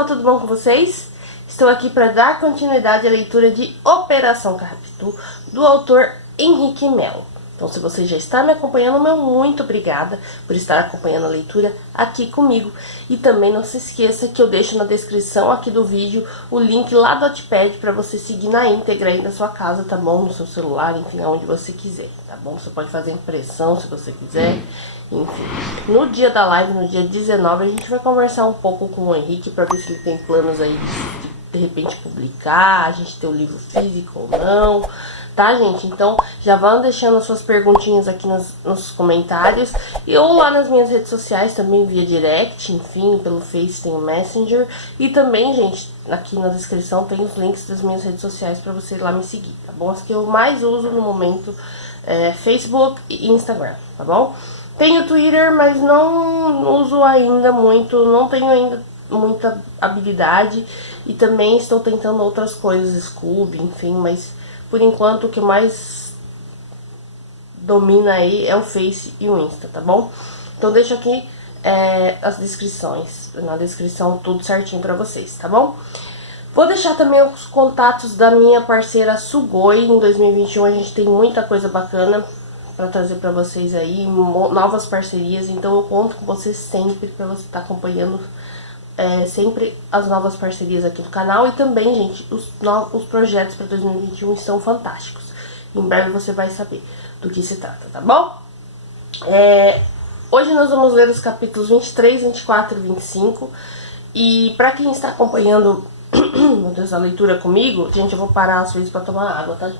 pessoal, tudo bom com vocês? Estou aqui para dar continuidade à leitura de Operação Carrapitu, do autor Henrique Melo. Então, se você já está me acompanhando, meu muito obrigada por estar acompanhando a leitura aqui comigo. E também não se esqueça que eu deixo na descrição aqui do vídeo o link lá do Wattpad para você seguir na íntegra aí na sua casa, tá bom? No seu celular, enfim, aonde você quiser, tá bom? Você pode fazer impressão se você quiser, enfim. No dia da live, no dia 19, a gente vai conversar um pouco com o Henrique para ver se ele tem planos aí de repente publicar, a gente ter o livro físico ou não. Tá, gente? Então, já vão deixando as suas perguntinhas aqui nos comentários. E ou lá nas minhas redes sociais, também via direct, enfim, pelo Face tem o Messenger. E também, gente, aqui na descrição tem os links das minhas redes sociais pra você ir lá me seguir, tá bom? As que eu mais uso no momento é Facebook e Instagram, tá bom? Tenho Twitter, mas não uso ainda muito, não tenho ainda muita habilidade. E também estou tentando outras coisas, Scooby, enfim, mas... por enquanto, o que mais domina aí é o Face e o Insta, tá bom? Então, deixo aqui as descrições, na descrição tudo certinho pra vocês, tá bom? Vou deixar também os contatos da minha parceira Sugoi. Em 2021 a gente tem muita coisa bacana pra trazer pra vocês aí, novas parcerias. Então, eu conto com vocês sempre pra você estar acompanhando sempre as novas parcerias aqui do canal. E também, gente, os projetos para 2021 estão fantásticos. Em breve você vai saber do que se trata, tá bom? Hoje nós vamos ler os capítulos 23, 24 e 25. E para quem está acompanhando meu Deus, a leitura comigo, gente, eu vou parar às vezes para tomar água, tá?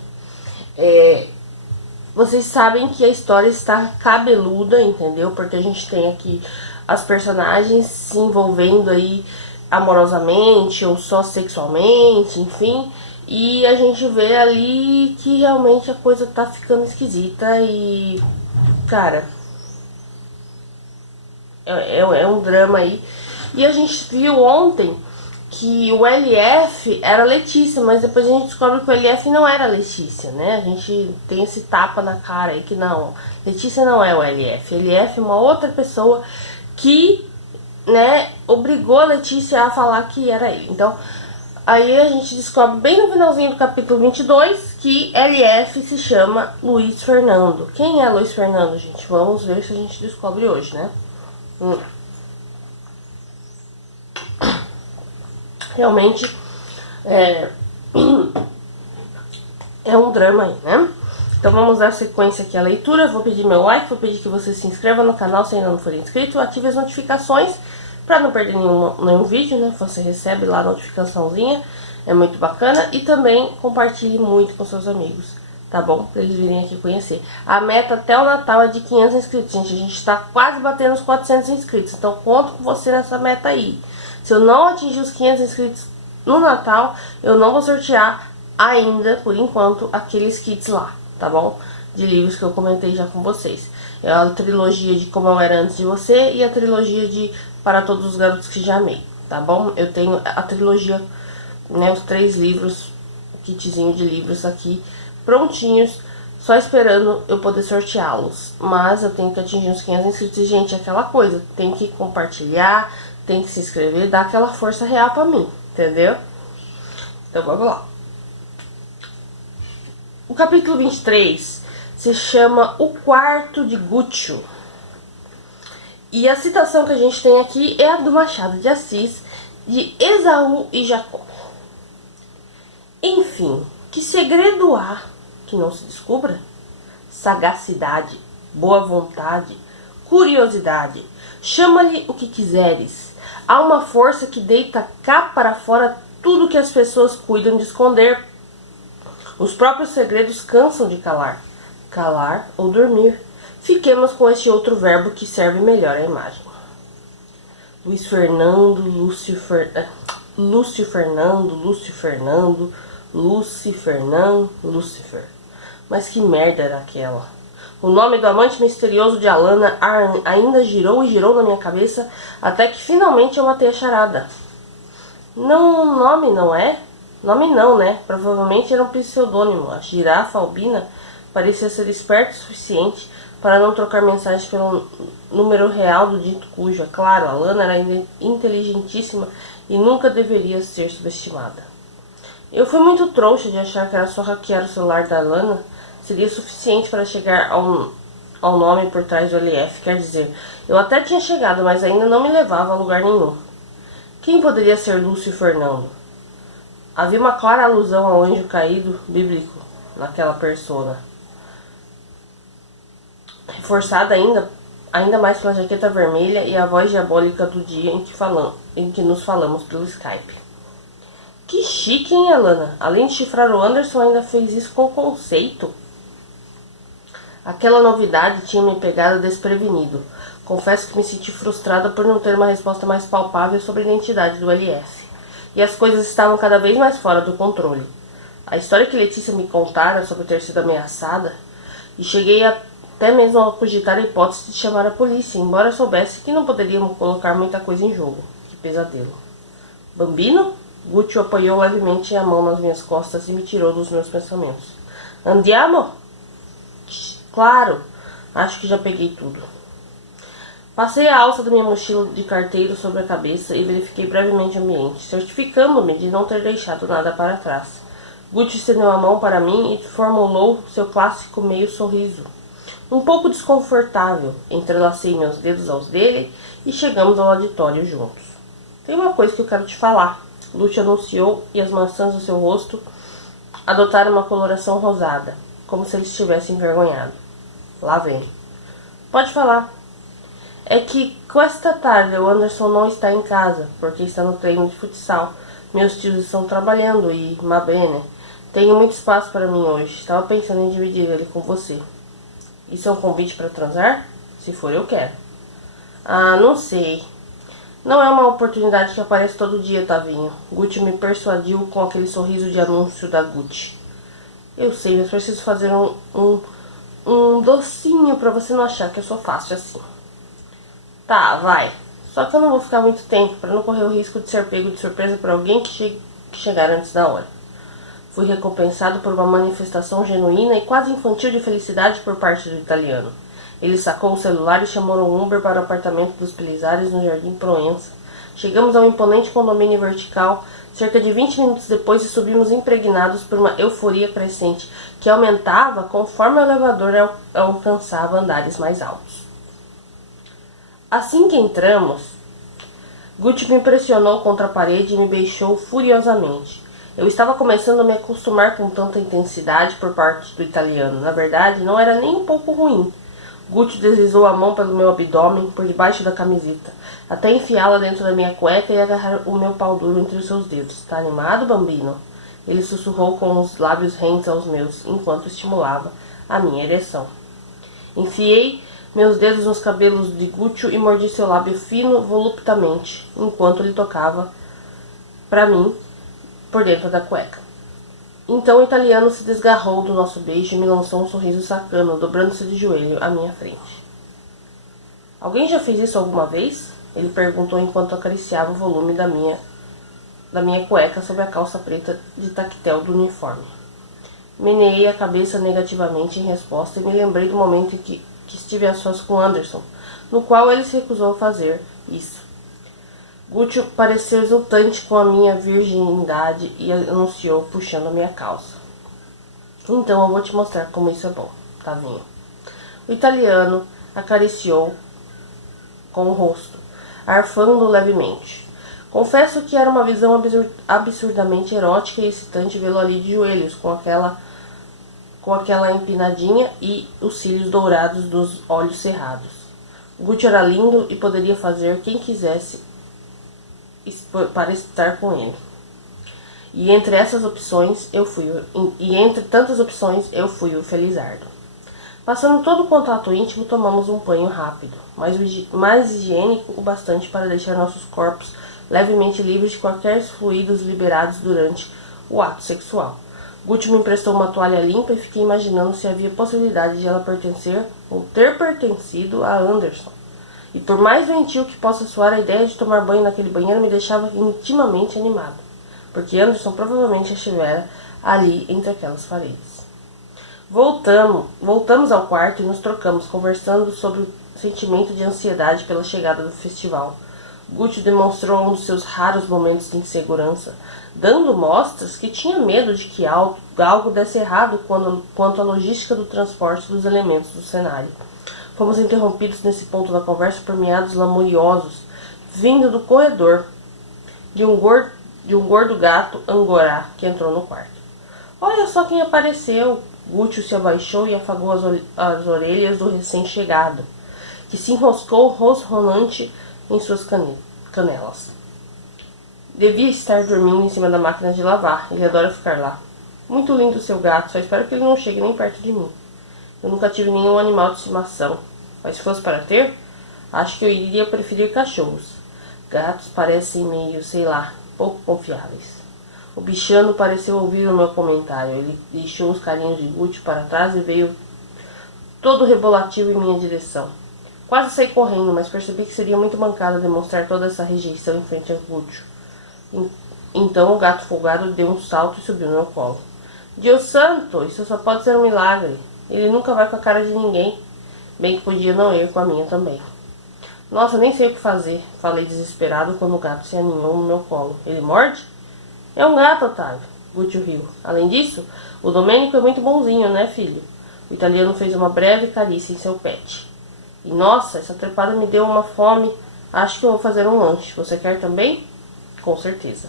Vocês sabem que a história está cabeluda, entendeu? Porque a gente tem aqui as personagens se envolvendo aí amorosamente ou só sexualmente, enfim. E a gente vê ali que realmente a coisa tá ficando esquisita e, cara, é um drama aí. E a gente viu ontem que o LF era Letícia, mas depois a gente descobre que o LF não era Letícia, né? A gente tem esse tapa na cara aí que não, Letícia não é o LF. LF é uma outra pessoa que, né, obrigou a Letícia a falar que era ele. Então, aí a gente descobre bem no finalzinho do capítulo 22 que LF se chama Luiz Fernando. Quem é Luiz Fernando, gente? Vamos ver se a gente descobre hoje, né? Realmente é um drama aí, né? Então vamos dar sequência aqui à leitura. Vou pedir meu like, vou pedir que você se inscreva no canal se ainda não for inscrito, ative as notificações para não perder nenhum vídeo, né? Você recebe lá a notificaçãozinha, é muito bacana. E também compartilhe muito com seus amigos, tá bom? Para eles virem aqui conhecer. A meta até o Natal é de 500 inscritos, gente. A gente está quase batendo os 400 inscritos, então conto com você nessa meta aí. Se eu não atingir os 500 inscritos no Natal, eu não vou sortear ainda, por enquanto, aqueles kits lá, tá bom? De livros que eu comentei já com vocês. É a trilogia de Como Eu Era Antes de Você e a trilogia de Para Todos os Garotos que Já Amei, tá bom? Eu tenho a trilogia, né, os 3 livros, o kitzinho de livros aqui, prontinhos, só esperando eu poder sorteá-los. Mas eu tenho que atingir os 500 inscritos e, gente, é aquela coisa, tem que compartilhar, tem que se inscrever, dar aquela força real pra mim, entendeu? Então vamos lá. O capítulo 23 se chama O Quarto de Guccio. E a citação que a gente tem aqui é a do Machado de Assis, de Esaú e Jacó. Enfim, que segredo há que não se descubra? Sagacidade, boa vontade, curiosidade, chama-lhe o que quiseres. Há uma força que deita cá para fora tudo que as pessoas cuidam de esconder. Os próprios segredos cansam de calar. Calar ou dormir. Fiquemos com este outro verbo que serve melhor à imagem. Luiz Fernando, Lúcio Fernando, Lúcifer. Mas que merda era aquela? O nome do amante misterioso de Alana ainda girou e girou na minha cabeça até que finalmente eu matei a charada. Não, nome não é? Nome não, né? Provavelmente era um pseudônimo. A girafa albina parecia ser esperto o suficiente para não trocar mensagens pelo número real do dito cujo. É claro, Alana era inteligentíssima e nunca deveria ser subestimada. Eu fui muito trouxa de achar que era só hackear o celular da Lana seria suficiente para chegar ao nome por trás do LF. Quer dizer, eu até tinha chegado, mas ainda não me levava a lugar nenhum. Quem poderia ser Lúcio e Fernando? Havia uma clara alusão ao anjo caído bíblico naquela persona, reforçada ainda mais pela jaqueta vermelha e a voz diabólica do dia em que nos falamos pelo Skype. Que chique, hein, Alana? Além de chifrar o Anderson, ainda fez isso com conceito. Aquela novidade tinha me pegado desprevenido. Confesso que me senti frustrada por não ter uma resposta mais palpável sobre a identidade do LF. E as coisas estavam cada vez mais fora do controle. A história que Letícia me contara sobre ter sido ameaçada, e cheguei até mesmo a cogitar a hipótese de chamar a polícia, embora soubesse que não poderíamos colocar muita coisa em jogo. Que pesadelo. Bambino? Gucci apoiou levemente a mão nas minhas costas e me tirou dos meus pensamentos. Andiamo? Claro, acho que já peguei tudo. Passei a alça da minha mochila de carteiro sobre a cabeça e verifiquei brevemente o ambiente, certificando-me de não ter deixado nada para trás. Gucci estendeu a mão para mim e formulou seu clássico meio sorriso. Um pouco desconfortável, entrelacei meus dedos aos dele e chegamos ao auditório juntos. Tem uma coisa que eu quero te falar, Lúcio anunciou, e as maçãs do seu rosto adotaram uma coloração rosada, como se ele estivesse envergonhado. Lá vem. Pode falar. É que com esta tarde o Anderson não está em casa, porque está no treino de futsal. Meus tios estão trabalhando e, bene, tenho muito espaço para mim hoje. Estava pensando em dividir ele com você. Isso é um convite para transar? Se for, eu quero. Ah, não sei. Não é uma oportunidade que aparece todo dia, Tavinho. Gucci me persuadiu com aquele sorriso de anúncio da Gucci. Eu sei, mas preciso fazer um docinho para você não achar que eu sou fácil assim. Tá, vai. Só que eu não vou ficar muito tempo para não correr o risco de ser pego de surpresa por alguém que chegar antes da hora. Fui recompensado por uma manifestação genuína e quase infantil de felicidade por parte do italiano. Ele sacou o celular e chamou um Uber para o apartamento dos Pelizares no Jardim Proença. Chegamos a um imponente condomínio vertical cerca de 20 minutos depois e subimos impregnados por uma euforia crescente que aumentava conforme o elevador alcançava andares mais altos. Assim que entramos, Gucci me pressionou contra a parede e me beijou furiosamente. Eu estava começando a me acostumar com tanta intensidade por parte do italiano. Na verdade, não era nem um pouco ruim. Gucci deslizou a mão pelo meu abdômen, por debaixo da camiseta, até enfiá-la dentro da minha cueca e agarrar o meu pau duro entre os seus dedos. Tá animado, bambino? Ele sussurrou com os lábios rentes aos meus, enquanto estimulava a minha ereção. Enfiei meus dedos nos cabelos de Gucci e mordi seu lábio fino voluptuosamente, enquanto ele tocava para mim por dentro da cueca. Então o italiano se desgarrou do nosso beijo e me lançou um sorriso sacano, dobrando-se de joelho à minha frente. Alguém já fez isso alguma vez? Ele perguntou enquanto acariciava o volume da minha cueca sob a calça preta de tactel do uniforme. Meneei a cabeça negativamente em resposta e me lembrei do momento em que estive a sós com Anderson, no qual ele se recusou a fazer isso. Gucci pareceu exultante com a minha virgindade e anunciou, puxando a minha calça. Então eu vou te mostrar como isso é bom, Tavinho. O italiano acariciou com o rosto, arfando levemente. Confesso que era uma visão absurdamente erótica e excitante vê-lo ali de joelhos, com aquela empinadinha e os cílios dourados dos olhos cerrados. Gucci era lindo e poderia fazer quem quisesse para estar com ele. E entre tantas opções eu fui o felizardo. Passando todo o contato íntimo, tomamos um banho rápido, mais higiênico o bastante para deixar nossos corpos levemente livres de quaisquer fluidos liberados durante o ato sexual. Gucci me emprestou uma toalha limpa e fiquei imaginando se havia possibilidade de ela pertencer ou ter pertencido a Anderson. E por mais doentio que possa soar, a ideia de tomar banho naquele banheiro me deixava intimamente animado, porque Anderson provavelmente estivera ali entre aquelas paredes. Voltamos ao quarto e nos trocamos, conversando sobre o sentimento de ansiedade pela chegada do festival. Gucci demonstrou um dos seus raros momentos de insegurança, dando mostras que tinha medo de que algo desse errado quanto à logística do transporte dos elementos do cenário. Fomos interrompidos nesse ponto da conversa por miados lamuriosos, vindo do corredor de um gordo gato angorá que entrou no quarto. Olha só quem apareceu! Gucci se abaixou e afagou as orelhas do recém-chegado, que se enroscou rosronante em suas canelas. Devia estar dormindo em cima da máquina de lavar. Ele adora ficar lá. Muito lindo seu gato, só espero que ele não chegue nem perto de mim. Eu nunca tive nenhum animal de estimação, mas se fosse para ter, acho que eu iria preferir cachorros. Gatos parecem meio, sei lá, pouco confiáveis. O bichano pareceu ouvir o meu comentário. Ele deixou os carinhos de Gucci para trás e veio todo rebolativo em minha direção. Quase saí correndo, mas percebi que seria muito mancada demonstrar toda essa rejeição em frente a Gucci. Então o gato folgado deu um salto e subiu no meu colo. Deus santo, isso só pode ser um milagre. Ele nunca vai com a cara de ninguém. Bem que podia não ir com a minha também. Nossa, nem sei o que fazer, falei desesperado quando o gato se aninhou no meu colo. Ele morde? É um gato, Otávio. Gucci riu. Além disso, o Domênico é muito bonzinho, né, filho? O italiano fez uma breve carícia em seu pet. E nossa, essa trepada me deu uma fome. Acho que eu vou fazer um lanche. Você quer também? Com certeza.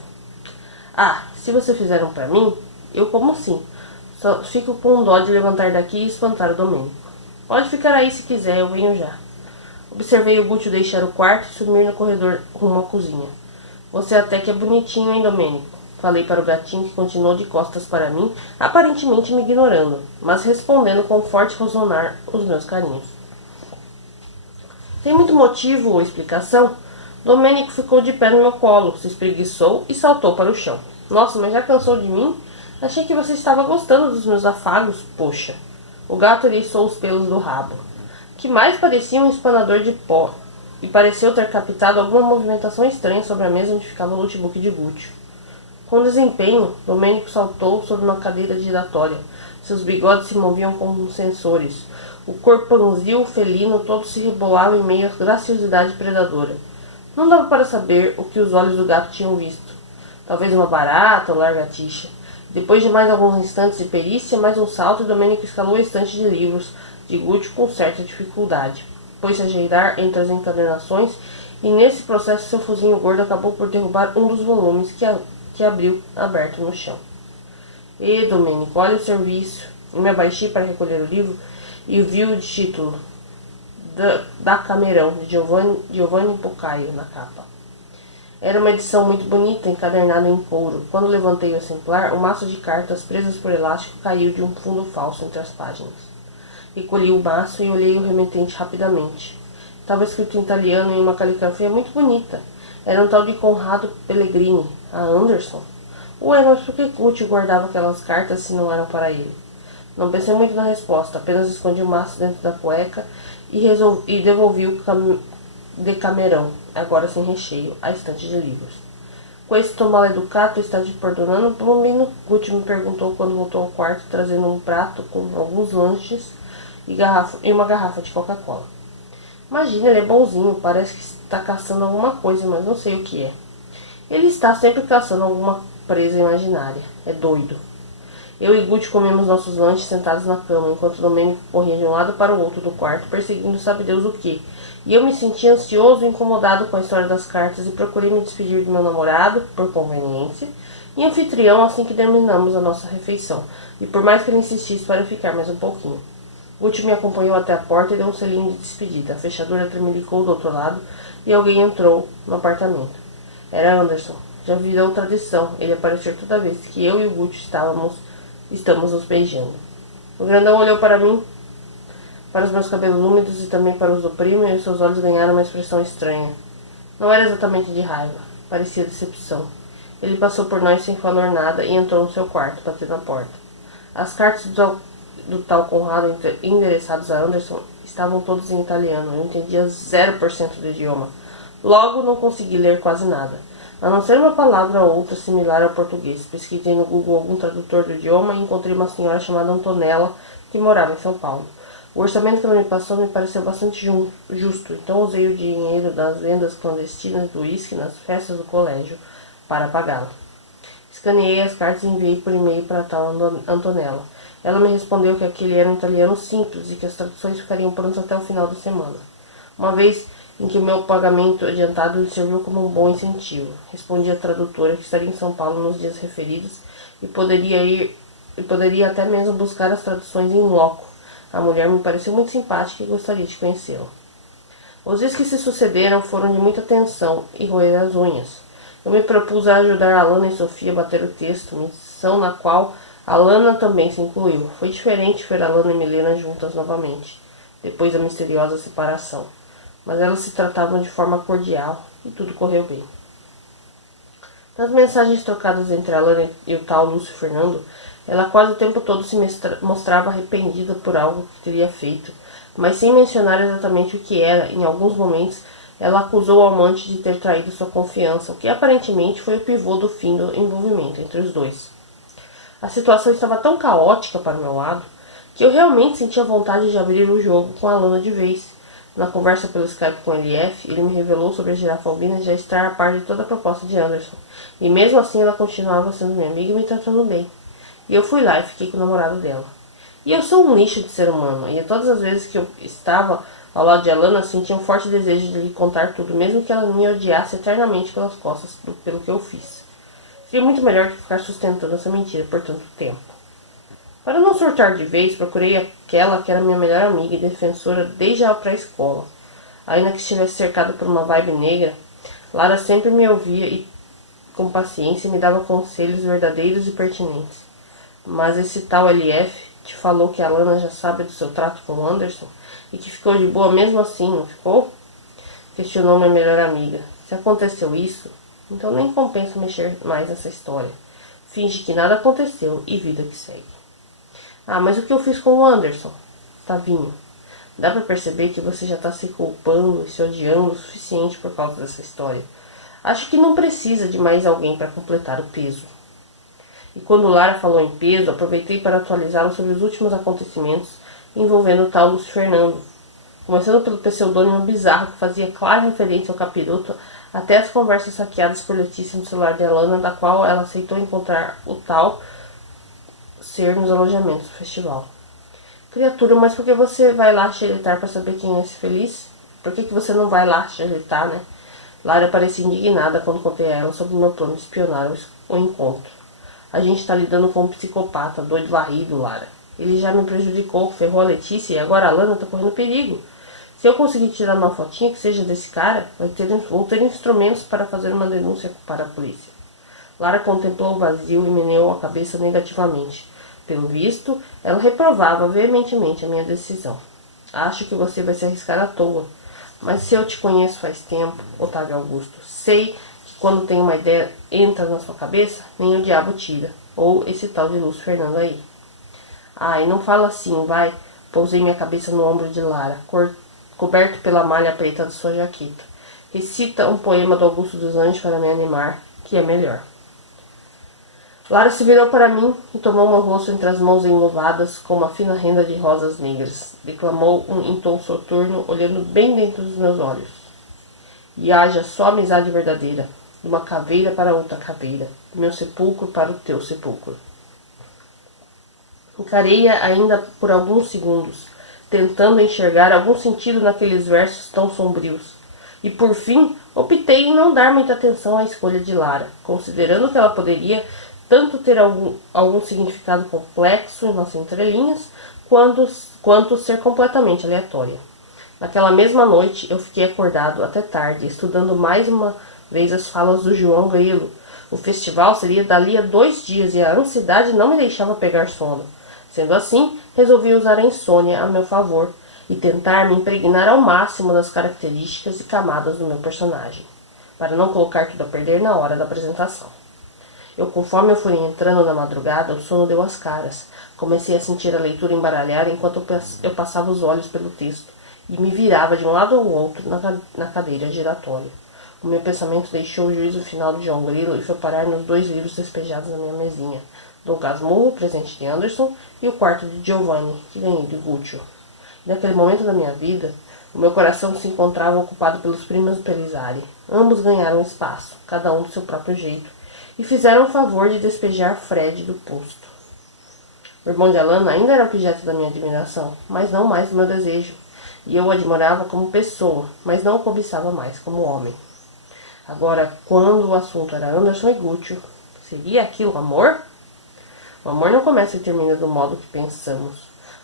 Ah, se você fizer um pra mim, eu como sim. Só fico com dó de levantar daqui e espantar o Domênico. Pode ficar aí se quiser, eu venho já. Observei o Gucci deixar o quarto e sumir no corredor rumo à cozinha. Você até que é bonitinho, hein, Domênico? Falei para o gatinho que continuou de costas para mim, aparentemente me ignorando, mas respondendo com forte rossonar os meus carinhos. Sem muito motivo ou explicação, Domênico ficou de pé no meu colo, se espreguiçou e saltou para o chão. Nossa, mas já cansou de mim? Achei que você estava gostando dos meus afagos, poxa. O gato eriçou os pelos do rabo, que mais parecia um espanador de pó, e pareceu ter captado alguma movimentação estranha sobre a mesa onde ficava o notebook de Gucci. Com desempenho, Domênico saltou sobre uma cadeira giratória. Seus bigodes se moviam como sensores. O corpanzil felino todo se rebolava em meio à graciosidade predadora. Não dava para saber o que os olhos do gato tinham visto. Talvez uma barata ou lagartixa. Depois de mais alguns instantes de perícia, mais um salto, e Domênico escalou a estante de livros de Gucci com certa dificuldade. Pôs-se a girar entre as encadernações e nesse processo seu focinho gordo acabou por derrubar um dos volumes que abriu aberto no chão. E Domênico, olha o serviço. Eu me abaixei para recolher o livro e vi o título da Camerão, de Giovanni Boccaccio, na capa. Era uma edição muito bonita, encadernada em couro. Quando levantei o exemplar, o maço de cartas presas por elástico caiu de um fundo falso entre as páginas. Recolhi o maço e olhei o remetente rapidamente. Estava escrito em italiano em uma caligrafia muito bonita. Era um tal de Conrado Pellegrini, a Anderson. Ué, mas por que Gucci guardava aquelas cartas se não eram para ele? Não pensei muito na resposta, apenas escondi o maço dentro da cueca e devolvi o Decamerão, agora sem recheio, à estante de livros. Com esse tom mal-educado, está te perdonando, Plumbino? Gucci me perguntou quando voltou ao quarto, trazendo um prato com alguns lanches e uma garrafa de Coca-Cola. Imagina, ele é bonzinho, parece que está caçando alguma coisa, mas não sei o que é. Ele está sempre caçando alguma presa imaginária. É doido. Eu e Gucci comemos nossos lanches sentados na cama, enquanto Domênico corria de um lado para o outro do quarto, perseguindo sabe Deus o que. E eu me sentia ansioso e incomodado com a história das cartas e procurei me despedir do meu namorado, por conveniência, e anfitrião assim que terminamos a nossa refeição, e por mais que ele insistisse para ficar mais um pouquinho. Gucci me acompanhou até a porta e deu um selinho de despedida. A fechadura tremelicou do outro lado e alguém entrou no apartamento. Era Anderson. Já virou tradição ele aparecer toda vez que eu e o Gucci estamos nos beijando. O grandão olhou para mim, para os meus cabelos úmidos e também para os do primo, e os seus olhos ganharam uma expressão estranha. Não era exatamente de raiva, parecia decepção. Ele passou por nós sem falar nada e entrou no seu quarto, batendo na porta. As cartas do tal Conrado endereçadas a Anderson estavam todas em italiano. Eu entendia 0% do idioma. Logo, não consegui ler quase nada, a não ser uma palavra ou outra similar ao português. Pesquisei no Google algum tradutor do idioma e encontrei uma senhora chamada Antonella, que morava em São Paulo. O orçamento que ela me passou me pareceu bastante justo, então usei o dinheiro das vendas clandestinas do uísque nas festas do colégio para pagá-lo. Escaneei as cartas e enviei por e-mail para a tal Antonella. Ela me respondeu que aquele era um italiano simples e que as traduções ficariam prontas até o final da semana. Uma vez em que o meu pagamento adiantado lhe serviu como um bom incentivo. Respondi à tradutora que estaria em São Paulo nos dias referidos e poderia até mesmo buscar as traduções em loco. A mulher me pareceu muito simpática e gostaria de conhecê-la. Os dias que se sucederam foram de muita tensão e roer as unhas. Eu me propus a ajudar a Alana e Sofia a bater o texto, missão na qual a Alana também se incluiu. Foi diferente ver a Alana e Milena juntas novamente, depois da misteriosa separação. Mas elas se tratavam de forma cordial e tudo correu bem. Nas mensagens trocadas entre a Alana e o tal Lúcio Fernando, ela quase o tempo todo se mostrava arrependida por algo que teria feito, mas sem mencionar exatamente o que era. Em alguns momentos, ela acusou o amante de ter traído sua confiança, o que aparentemente foi o pivô do fim do envolvimento entre os dois. A situação estava tão caótica para o meu lado que eu realmente sentia vontade de abrir o jogo com a Alana de vez. Na conversa pelo Skype com LF, ele me revelou sobre a girafa albina e já estar a par de toda a proposta de Anderson. E mesmo assim ela continuava sendo minha amiga e me tratando bem. E eu fui lá e fiquei com o namorado dela. E eu sou um lixo de ser humano, e todas as vezes que eu estava ao lado de Alana, sentia um forte desejo de lhe contar tudo, mesmo que ela me odiasse eternamente pelas costas pelo que eu fiz. Seria muito melhor que ficar sustentando essa mentira por tanto tempo. Para não surtar de vez, procurei aquela que era minha melhor amiga e defensora desde a pré-escola. Ainda que estivesse cercada por uma vibe negra, Lara sempre me ouvia e com paciência me dava conselhos verdadeiros e pertinentes. Mas esse tal LF te falou que a Alana já sabe do seu trato com o Anderson e que ficou de boa mesmo assim, não ficou? Questionou minha melhor amiga. Se aconteceu isso, então nem compensa mexer mais nessa história. Finge que nada aconteceu e vida que segue. Ah, mas o que eu fiz com o Anderson? Tavinho, dá pra perceber que você já tá se culpando e se odiando o suficiente por causa dessa história. Acho que não precisa de mais alguém para completar o peso. E quando Lara falou em peso, aproveitei para atualizá-lo sobre os últimos acontecimentos envolvendo o tal Lúcio Fernando. Começando pelo pseudônimo bizarro que fazia clara referência ao capiroto, até as conversas saqueadas por Letícia no celular de Alana, da qual ela aceitou encontrar o tal ser nos alojamentos do festival. Criatura, mas por que você vai lá xeretar para saber quem é esse feliz? Por que você não vai lá xeretar, né? Lara parecia indignada quando contei a ela sobre o meu plano de espionar o encontro. A gente tá lidando com um psicopata, doido varrido, Lara. Ele já me prejudicou, ferrou a Letícia e agora a Lana tá correndo perigo. Se eu conseguir tirar uma fotinha que seja desse cara, vou ter instrumentos para fazer uma denúncia para a polícia. Lara contemplou o vazio e meneou a cabeça negativamente. Pelo visto, ela reprovava veementemente a minha decisão. Acho que você vai se arriscar à toa. Mas se eu te conheço faz tempo, Otávio Augusto, sei que quando tem uma ideia entra na sua cabeça, nem o diabo tira. Ou esse tal de Lúcio Fernando aí. Ai, não fala assim, vai. Pousei minha cabeça no ombro de Lara, coberto pela malha preta de sua jaqueta. Recita um poema do Augusto dos Anjos para me animar, que é melhor. Lara se virou para mim e tomou meu rosto entre as mãos enluvadas com uma fina renda de rosas negras. Declamou em tom soturno, olhando bem dentro dos meus olhos. E haja só amizade verdadeira, de uma caveira para outra caveira, do meu sepulcro para o teu sepulcro. Encarei-a ainda por alguns segundos, tentando enxergar algum sentido naqueles versos tão sombrios. E por fim, optei em não dar muita atenção à escolha de Lara, considerando que ela poderia tanto ter algum significado complexo nas entrelinhas, quanto ser completamente aleatória. Naquela mesma noite, eu fiquei acordado até tarde, estudando mais uma vez as falas do João Grilo. O festival seria dali a 2 dias e a ansiedade não me deixava pegar sono. Sendo assim, resolvi usar a insônia a meu favor e tentar me impregnar ao máximo das características e camadas do meu personagem, para não colocar tudo a perder na hora da apresentação. Conforme eu fui entrando na madrugada, o sono deu as caras. Comecei a sentir a leitura embaralhar enquanto eu passava os olhos pelo texto e me virava de um lado ao outro na cadeira giratória. O meu pensamento deixou o juízo final de João Grilo e foi parar nos 2 livros despejados na minha mesinha. Dom Casmurro, presente de Anderson, e o quarto de Giovanni, que ganhei de Guccio. Naquele momento da minha vida, o meu coração se encontrava ocupado pelos primos Pelizari. Ambos ganharam espaço, cada um do seu próprio jeito, e fizeram o favor de despejar Fred do posto. O irmão de Alana ainda era objeto da minha admiração, mas não mais do meu desejo, e eu o admirava como pessoa, mas não o cobiçava mais como homem. Agora, quando o assunto era Anderson e Gúcio, seria aquilo amor? O amor não começa e termina do modo que pensamos.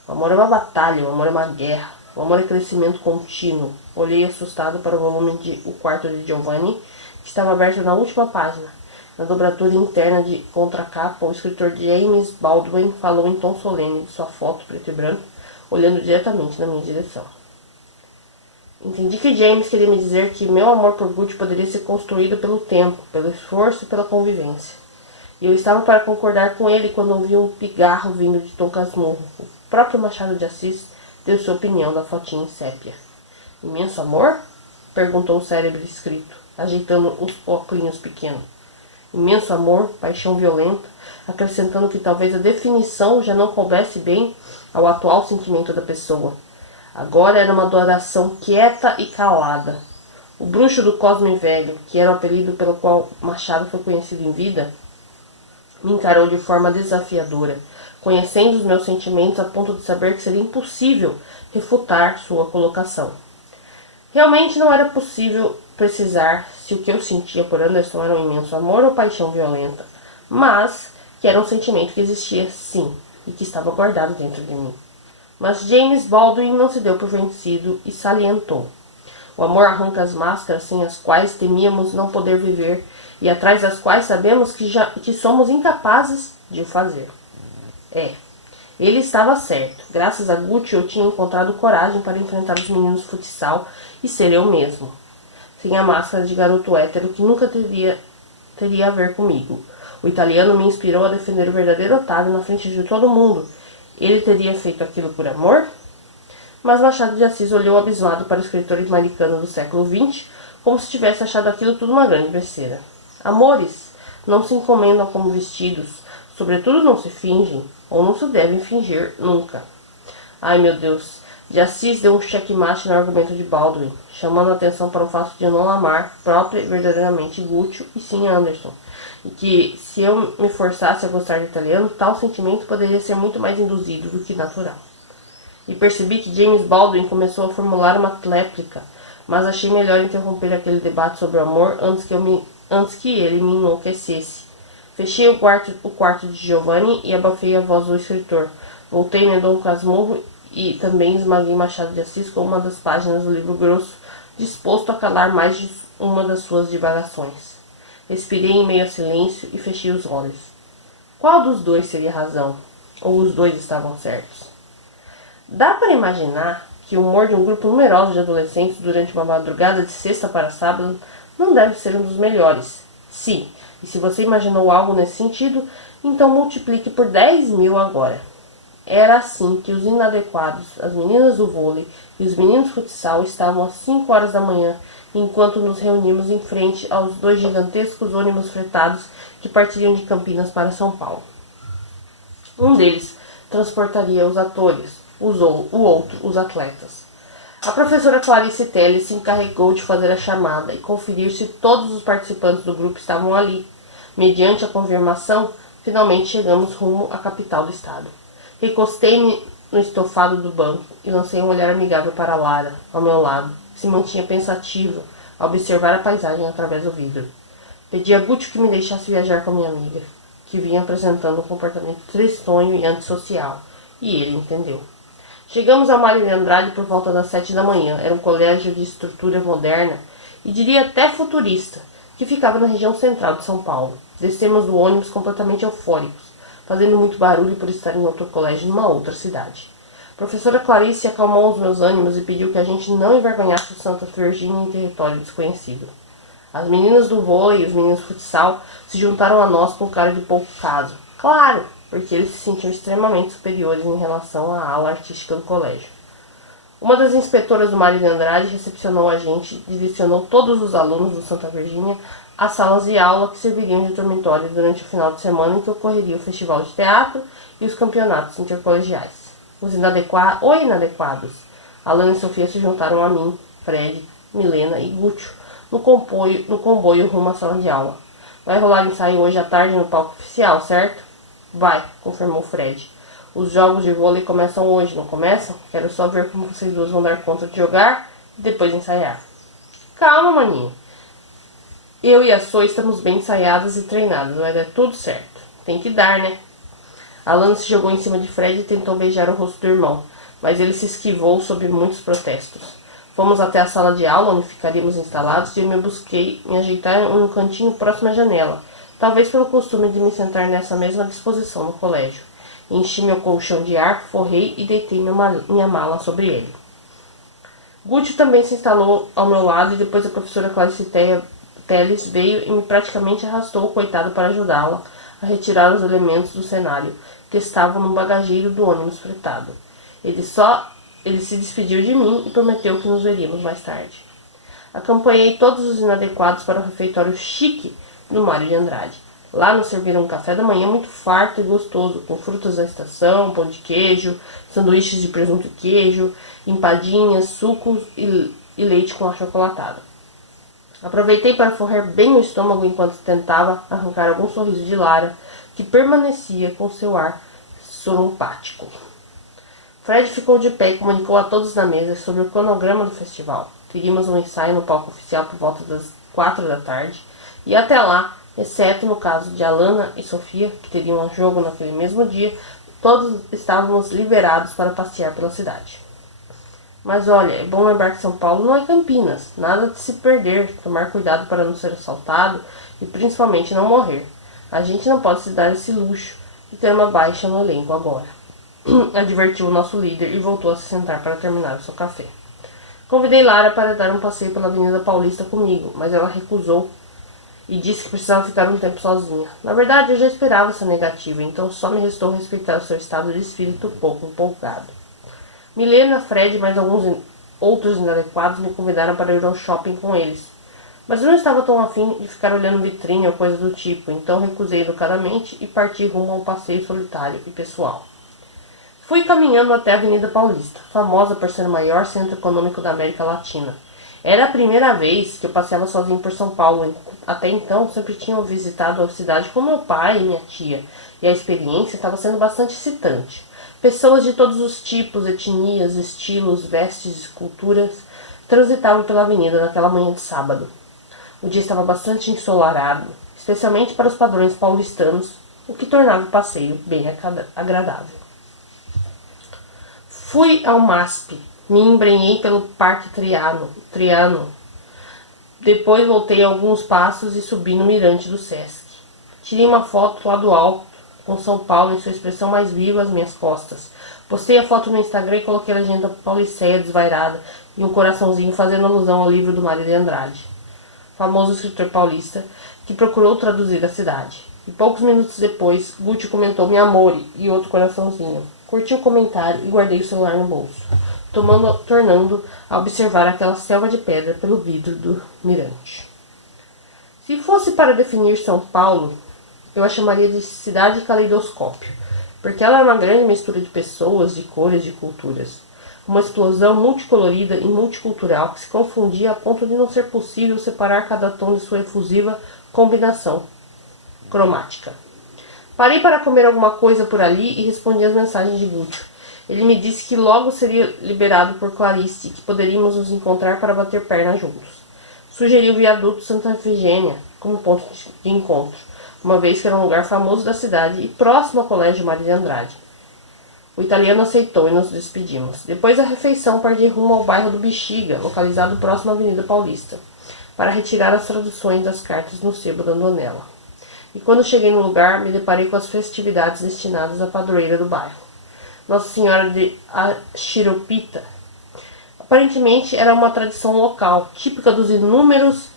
O amor é uma batalha, o amor é uma guerra, o amor é crescimento contínuo. Olhei assustado para o volume de O Quarto de Giovanni, que estava aberto na última página. Na dobradura interna de contracapa, o escritor James Baldwin falou em tom solene de sua foto preto e branco, olhando diretamente na minha direção. Entendi que James queria me dizer que meu amor por Gucci poderia ser construído pelo tempo, pelo esforço e pela convivência. E eu estava para concordar com ele quando ouvi um pigarro vindo de Dom Casmurro. O próprio Machado de Assis deu sua opinião da fotinha em sépia. Imenso amor? Perguntou o cérebro escrito, ajeitando os óculos pequenos. Imenso amor, paixão violenta, acrescentando que talvez a definição já não coubesse bem ao atual sentimento da pessoa. Agora era uma adoração quieta e calada. O bruxo do Cosme Velho, que era o apelido pelo qual Machado foi conhecido em vida, me encarou de forma desafiadora, conhecendo os meus sentimentos a ponto de saber que seria impossível refutar sua colocação. Realmente não era possível precisar se o que eu sentia por Anderson era um imenso amor ou paixão violenta, mas que era um sentimento que existia sim, e que estava guardado dentro de mim. Mas James Baldwin não se deu por vencido e salientou. O amor arranca as máscaras sem as quais temíamos não poder viver e atrás das quais sabemos que somos incapazes de o fazer. Ele estava certo. Graças a Gucci eu tinha encontrado coragem para enfrentar os meninos futsal e ser eu mesmo. Sem a máscara de garoto hétero que nunca teria a ver comigo. O italiano me inspirou a defender o verdadeiro Otávio na frente de todo mundo. Ele teria feito aquilo por amor? Mas Machado de Assis olhou abismado para o escritor americano do século XX, como se tivesse achado aquilo tudo uma grande besteira. Amores não se encomendam como vestidos, sobretudo não se fingem, ou não se devem fingir nunca. Ai meu Deus, de Assis deu um checkmate no argumento de Baldwin, chamando a atenção para o fato de eu não amar própria e verdadeiramente Gúcio e sim Anderson, e que se eu me forçasse a gostar de italiano, tal sentimento poderia ser muito mais induzido do que natural. E percebi que James Baldwin começou a formular uma réplica, mas achei melhor interromper aquele debate sobre o amor antes que ele me enlouquecesse. Fechei o quarto de Giovanni e abafei a voz do escritor. Voltei-me a Dom Casmurro e também esmaguei Machado de Assis com uma das páginas do livro grosso, disposto a calar mais de uma das suas divagações. Respirei em meio a silêncio e fechei os olhos. Qual dos dois teria razão? Ou os dois estavam certos? Dá para imaginar que o humor de um grupo numeroso de adolescentes durante uma madrugada de sexta para sábado não deve ser um dos melhores. Sim, e se você imaginou algo nesse sentido, então multiplique por 10.000 agora. Era assim que os inadequados, as meninas do vôlei e os meninos futsal estavam às 5 horas da manhã, enquanto nos reunimos em frente aos 2 gigantescos ônibus fretados que partiriam de Campinas para São Paulo. Um deles transportaria os atores, o outro os atletas. A professora Clarice Telles se encarregou de fazer a chamada e conferir se todos os participantes do grupo estavam ali. Mediante a confirmação, finalmente chegamos rumo à capital do estado. Recostei-me no estofado do banco e lancei um olhar amigável para Lara, ao meu lado, que se mantinha pensativa a observar a paisagem através do vidro. Pedi a Gucci que me deixasse viajar com a minha amiga, que vinha apresentando um comportamento tristonho e antissocial, e ele entendeu. Chegamos a Mário de Andrade por volta das 7 da manhã. Era um colégio de estrutura moderna e diria até futurista, que ficava na região central de São Paulo. Descemos do ônibus completamente eufóricos, fazendo muito barulho por estar em outro colégio numa outra cidade. A professora Clarice acalmou os meus ânimos e pediu que a gente não envergonhasse o Santa Virgínia em território desconhecido. As meninas do vôlei e os meninos futsal se juntaram a nós com cara de pouco caso. Claro, porque eles se sentiam extremamente superiores em relação à ala artística do colégio. Uma das inspetoras do Mário de Andrade recepcionou a gente e direcionou todos os alunos do Santa Virgínia às salas de aula que serviriam de dormitório durante o final de semana em que ocorreria o festival de teatro e os campeonatos intercolegiais. Os inadequados Alana e Sofia se juntaram a mim, Fred, Milena e Gúcio no comboio rumo à sala de aula. Vai rolar ensaio hoje à tarde no palco oficial, certo? Vai, confirmou Fred. Os jogos de vôlei começam hoje, não começam? Quero só ver como vocês duas vão dar conta de jogar e depois ensaiar. Calma, maninho. Eu e a Sô estamos bem ensaiadas e treinadas, vai dar tudo certo. Tem que dar, né? Alana se jogou em cima de Fred e tentou beijar o rosto do irmão, mas ele se esquivou sob muitos protestos. Fomos até a sala de aula, onde ficaríamos instalados, e eu me ajeitar em um cantinho próximo à janela, talvez pelo costume de me sentar nessa mesma disposição no colégio. Enchi meu colchão de ar, forrei e deitei minha mala sobre ele. Gúcio também se instalou ao meu lado e depois a professora Clarice Teles veio e me praticamente arrastou o coitado para ajudá-la a retirar os elementos do cenário que estavam no bagageiro do ônibus fretado. Ele se despediu de mim e prometeu que nos veríamos mais tarde. Acompanhei todos os inadequados para o refeitório chique do Mário de Andrade. Lá nos serviram um café da manhã muito farto e gostoso, com frutas da estação, pão de queijo, sanduíches de presunto e queijo, empadinhas, sucos e leite com achocolatado. Aproveitei para forrar bem o estômago enquanto tentava arrancar algum sorriso de Lara, que permanecia com seu ar sorumpático. Fred ficou de pé e comunicou a todos na mesa sobre o cronograma do festival. Teríamos um ensaio no palco oficial por volta das 4 da tarde, e até lá, exceto no caso de Alana e Sofia, que teriam um jogo naquele mesmo dia, todos estávamos liberados para passear pela cidade. Mas olha, é bom lembrar que São Paulo não é Campinas, nada de se perder, tomar cuidado para não ser assaltado e principalmente não morrer. A gente não pode se dar esse luxo de ter uma baixa no elenco agora. Advertiu o nosso líder e voltou a se sentar para terminar o seu café. Convidei Lara para dar um passeio pela Avenida Paulista comigo, mas ela recusou e disse que precisava ficar um tempo sozinha. Na verdade, eu já esperava essa negativa, então só me restou respeitar o seu estado de espírito pouco empolgado. Milena, Fred e mais alguns outros inadequados me convidaram para ir ao shopping com eles. Mas eu não estava tão afim de ficar olhando vitrine ou coisa do tipo, então recusei educadamente e parti rumo a um passeio solitário e pessoal. Fui caminhando até a Avenida Paulista, famosa por ser o maior centro econômico da América Latina. Era a primeira vez que eu passeava sozinho por São Paulo. Até então, sempre tinha visitado a cidade com meu pai e minha tia, e a experiência estava sendo bastante excitante. Pessoas de todos os tipos, etnias, estilos, vestes e culturas transitavam pela avenida naquela manhã de sábado. O dia estava bastante ensolarado, especialmente para os padrões paulistanos, o que tornava o passeio bem agradável. Fui ao MASP, me embrenhei pelo Parque Triano. Depois voltei alguns passos e subi no mirante do Sesc. Tirei uma foto lá do alto, com São Paulo em sua expressão mais viva às minhas costas. Postei a foto no Instagram e coloquei a legenda Pauliceia desvairada e um coraçãozinho fazendo alusão ao livro do Mário de Andrade, famoso escritor paulista, que procurou traduzir a cidade. E poucos minutos depois, Gucci comentou "Mi amore" e outro coraçãozinho. Curti o comentário e guardei o celular no bolso, tornando a observar aquela selva de pedra pelo vidro do mirante. Se fosse para definir São Paulo, eu a chamaria de cidade caleidoscópio, porque ela é uma grande mistura de pessoas, de cores, de culturas. Uma explosão multicolorida e multicultural que se confundia a ponto de não ser possível separar cada tom de sua efusiva combinação cromática. Parei para comer alguma coisa por ali e respondi às mensagens de Gúcio. Ele me disse que logo seria liberado por Clarice e que poderíamos nos encontrar para bater perna juntos. Sugeriu o viaduto Santa Efigênia como ponto de encontro, uma vez que era um lugar famoso da cidade e próximo ao Colégio Mário de Andrade. O italiano aceitou e nos despedimos. Depois da refeição, parti rumo ao bairro do Bexiga, localizado próximo à Avenida Paulista, para retirar as traduções das cartas no sebo da Donella. E quando cheguei no lugar, me deparei com as festividades destinadas à padroeira do bairro, Nossa Senhora de Achiropita. Aparentemente era uma tradição local, típica dos inúmeros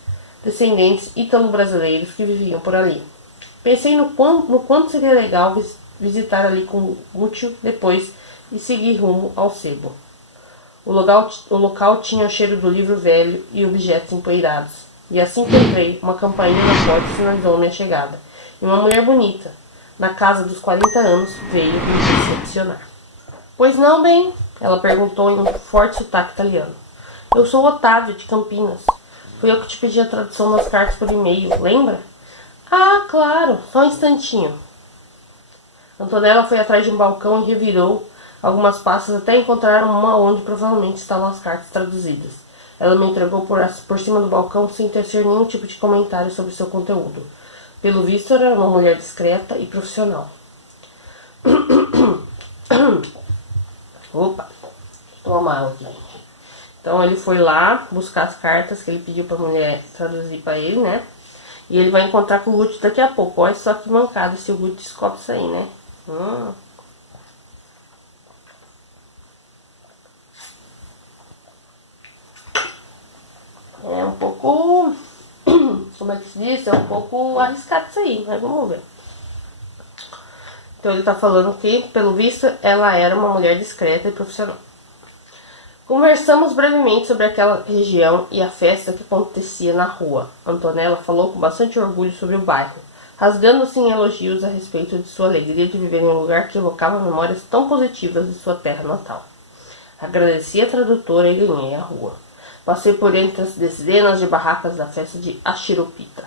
descendentes ítalo-brasileiros que viviam por ali. Pensei no quanto seria legal visitar ali com Gúcio depois e seguir rumo ao sebo. O local tinha o cheiro do livro velho e objetos empoeirados. E assim que entrei, uma campainha na porta sinalizou minha chegada. E uma mulher bonita, na casa dos 40 anos, veio me recepcionar. Pois não, bem? Ela perguntou em um forte sotaque italiano. Eu sou Otávio, de Campinas. Fui eu que te pedi a tradução das cartas por e-mail, lembra? Ah, claro, só um instantinho. Antonella foi atrás de um balcão e revirou algumas pastas até encontrar uma onde provavelmente estavam as cartas traduzidas. Ela me entregou por cima do balcão sem tecer nenhum tipo de comentário sobre seu conteúdo. Pelo visto, era uma mulher discreta e profissional. Opa, toma mal aqui. Então ele foi lá buscar as cartas que ele pediu pra mulher traduzir pra ele, né? E ele vai encontrar com o Gucci daqui a pouco. Olha só que mancada se o Gucci descobre isso aí, né? É um pouco... Como é que se diz? É um pouco arriscado isso aí, mas vamos ver. Então ele tá falando que, pelo visto, ela era uma mulher discreta e profissional. Conversamos brevemente sobre aquela região e a festa que acontecia na rua. Antonella falou com bastante orgulho sobre o bairro, rasgando-se em elogios a respeito de sua alegria de viver em um lugar que evocava memórias tão positivas de sua terra natal. Agradeci a tradutora e ganhei a rua. Passei por entre as dezenas de barracas da festa de Achiropita.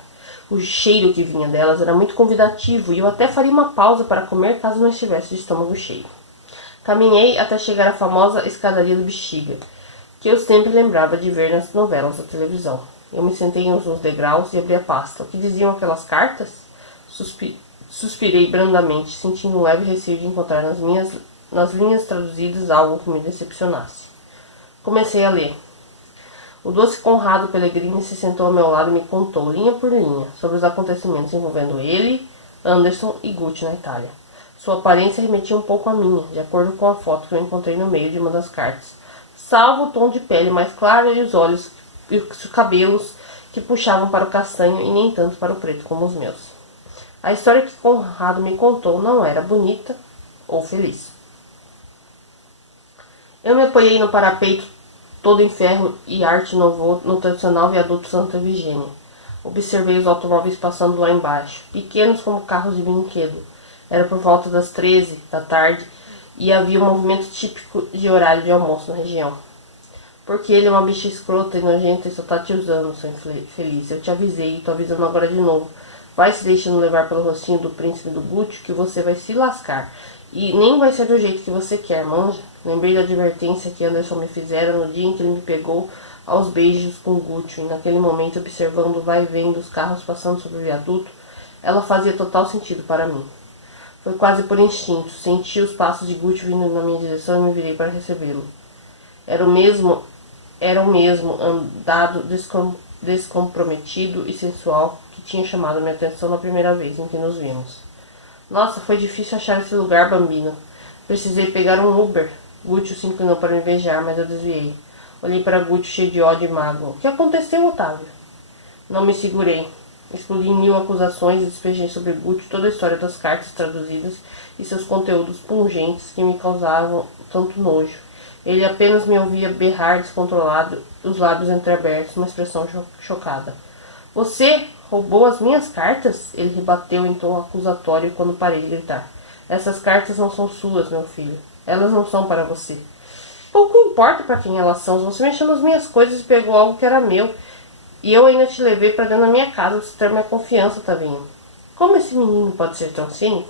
O cheiro que vinha delas era muito convidativo e eu até faria uma pausa para comer caso não estivesse de estômago cheio. Caminhei até chegar à famosa escadaria do Bexiga, que eu sempre lembrava de ver nas novelas da televisão. Eu me sentei em uns degraus e abri a pasta. O que diziam aquelas cartas? Suspirei brandamente, sentindo um leve receio de encontrar nas linhas traduzidas algo que me decepcionasse. Comecei a ler. O doce Conrado Pellegrini se sentou ao meu lado e me contou, linha por linha, sobre os acontecimentos envolvendo ele, Anderson e Gucci na Itália. Sua aparência remetia um pouco à minha, de acordo com a foto que eu encontrei no meio de uma das cartas, salvo o tom de pele mais claro e os olhos e os cabelos que puxavam para o castanho e nem tanto para o preto como os meus. A história que Conrado me contou não era bonita ou feliz. Eu me apoiei no parapeito todo em ferro e arte novo no tradicional viaduto Santa Efigênia. Observei os automóveis passando lá embaixo, pequenos como carros de brinquedo. Era por volta das 13 da tarde e havia um movimento típico de horário de almoço na região. Porque ele é uma bicha escrota e nojenta e só tá te usando, seu infeliz. Eu te avisei e tô avisando agora de novo. Vai se deixando levar pelo rostinho do príncipe do Gucci que você vai se lascar. E nem vai ser do jeito que você quer, manja. Lembrei da advertência que Anderson me fizera no dia em que ele me pegou aos beijos com Gucci. E naquele momento, observando o vai e vem dos carros passando sobre o viaduto, ela fazia total sentido para mim. Foi quase por instinto. Senti os passos de Gucci vindo na minha direção e me virei para recebê-lo. Era o mesmo andado descomprometido e sensual que tinha chamado minha atenção na primeira vez em que nos vimos. Nossa, foi difícil achar esse lugar, bambino. Precisei pegar um Uber. Gucci se inclinou para me beijar, mas eu desviei. Olhei para Gucci cheio de ódio e mágoa. O que aconteceu, Otávio? Não me segurei. Explodi em 1000 acusações e despejei sobre Gucci toda a história das cartas traduzidas e seus conteúdos pungentes que me causavam tanto nojo. Ele apenas me ouvia berrar descontrolado, os lábios entreabertos, uma expressão chocada. Você roubou as minhas cartas? Ele rebateu em tom acusatório quando parei de gritar. Essas cartas não são suas, meu filho. Elas não são para você. Pouco importa para quem elas são. Você mexeu nas minhas coisas e pegou algo que era meu. E eu ainda te levei para dentro da minha casa para você ter minha confiança, Tavinho. Como esse menino pode ser tão cínico?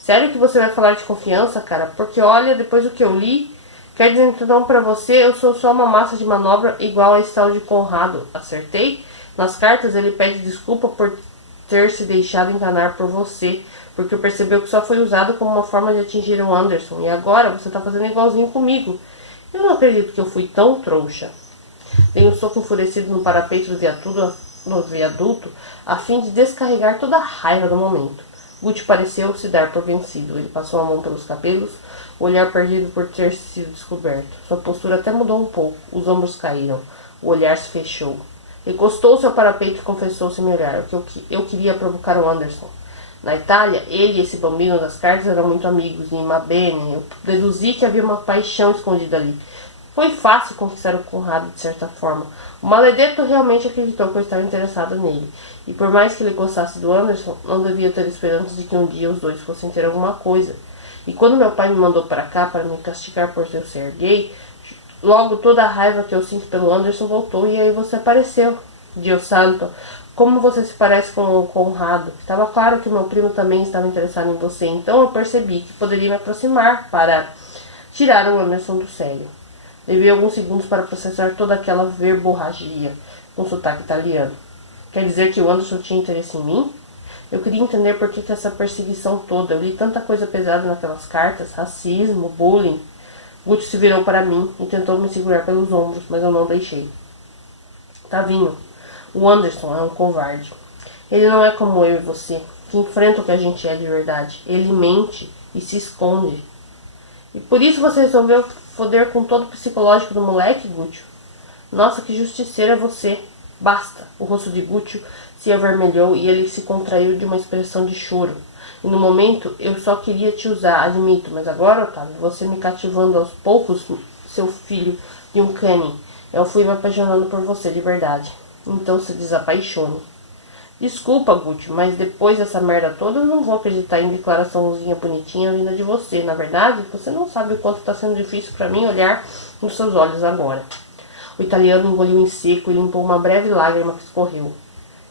Sério que você vai falar de confiança, cara? Porque olha, depois do que eu li, quer dizer então para você, eu sou só uma massa de manobra igual a esse tal de Conrado. Acertei? Nas cartas ele pede desculpa por ter se deixado enganar por você, porque percebeu que só foi usado como uma forma de atingir o Anderson. E agora você tá fazendo igualzinho comigo. Eu não acredito que eu fui tão trouxa. Dei um soco enfurecido no parapeito do viaduto a fim de descarregar toda a raiva do momento. Gucci pareceu se dar por vencido. Ele passou a mão pelos cabelos, o olhar perdido por ter sido descoberto. Sua postura até mudou um pouco. Os ombros caíram. O olhar se fechou. Recostou-se ao parapeito e confessou sem me olhar. Eu queria provocar o Anderson. Na Itália, ele e esse bambino das cartas eram muito amigos. E em bene, eu deduzi que havia uma paixão escondida ali. Foi fácil conquistar o Conrado de certa forma. O maledetto realmente acreditou que eu estava interessada nele. E por mais que ele gostasse do Anderson, não devia ter esperanças de que um dia os dois fossem ter alguma coisa. E quando meu pai me mandou para cá para me castigar por eu ser gay, logo toda a raiva que eu sinto pelo Anderson voltou e aí você apareceu. Dio santo, como você se parece com o Conrado. Estava claro que meu primo também estava interessado em você, então eu percebi que poderia me aproximar para tirar o Anderson do sério. Levei alguns segundos para processar toda aquela verborragia com sotaque italiano. Quer dizer que o Anderson tinha interesse em mim? Eu queria entender por que essa perseguição toda. Eu li tanta coisa pesada naquelas cartas, racismo, bullying. Gucci se virou para mim e tentou me segurar pelos ombros, mas eu não deixei. Tavinho, o Anderson é um covarde. Ele não é como eu e você, que enfrenta o que a gente é de verdade. Ele mente e se esconde. E por isso você resolveu foder com todo o psicológico do moleque, Gucci? Nossa, que justiceiro é você. Basta. O rosto de Gucci se avermelhou e ele se contraiu de uma expressão de choro. E no momento eu só queria te usar, admito, mas agora, Otávio, você me cativando aos poucos, seu filho de um cane. Eu fui me apaixonando por você de verdade. Então se desapaixone. Desculpa, Gucci, mas depois dessa merda toda eu não vou acreditar em declaraçãozinha bonitinha vinda de você. Na verdade, você não sabe o quanto está sendo difícil para mim olhar nos seus olhos agora. O italiano engoliu em seco e limpou uma breve lágrima que escorreu.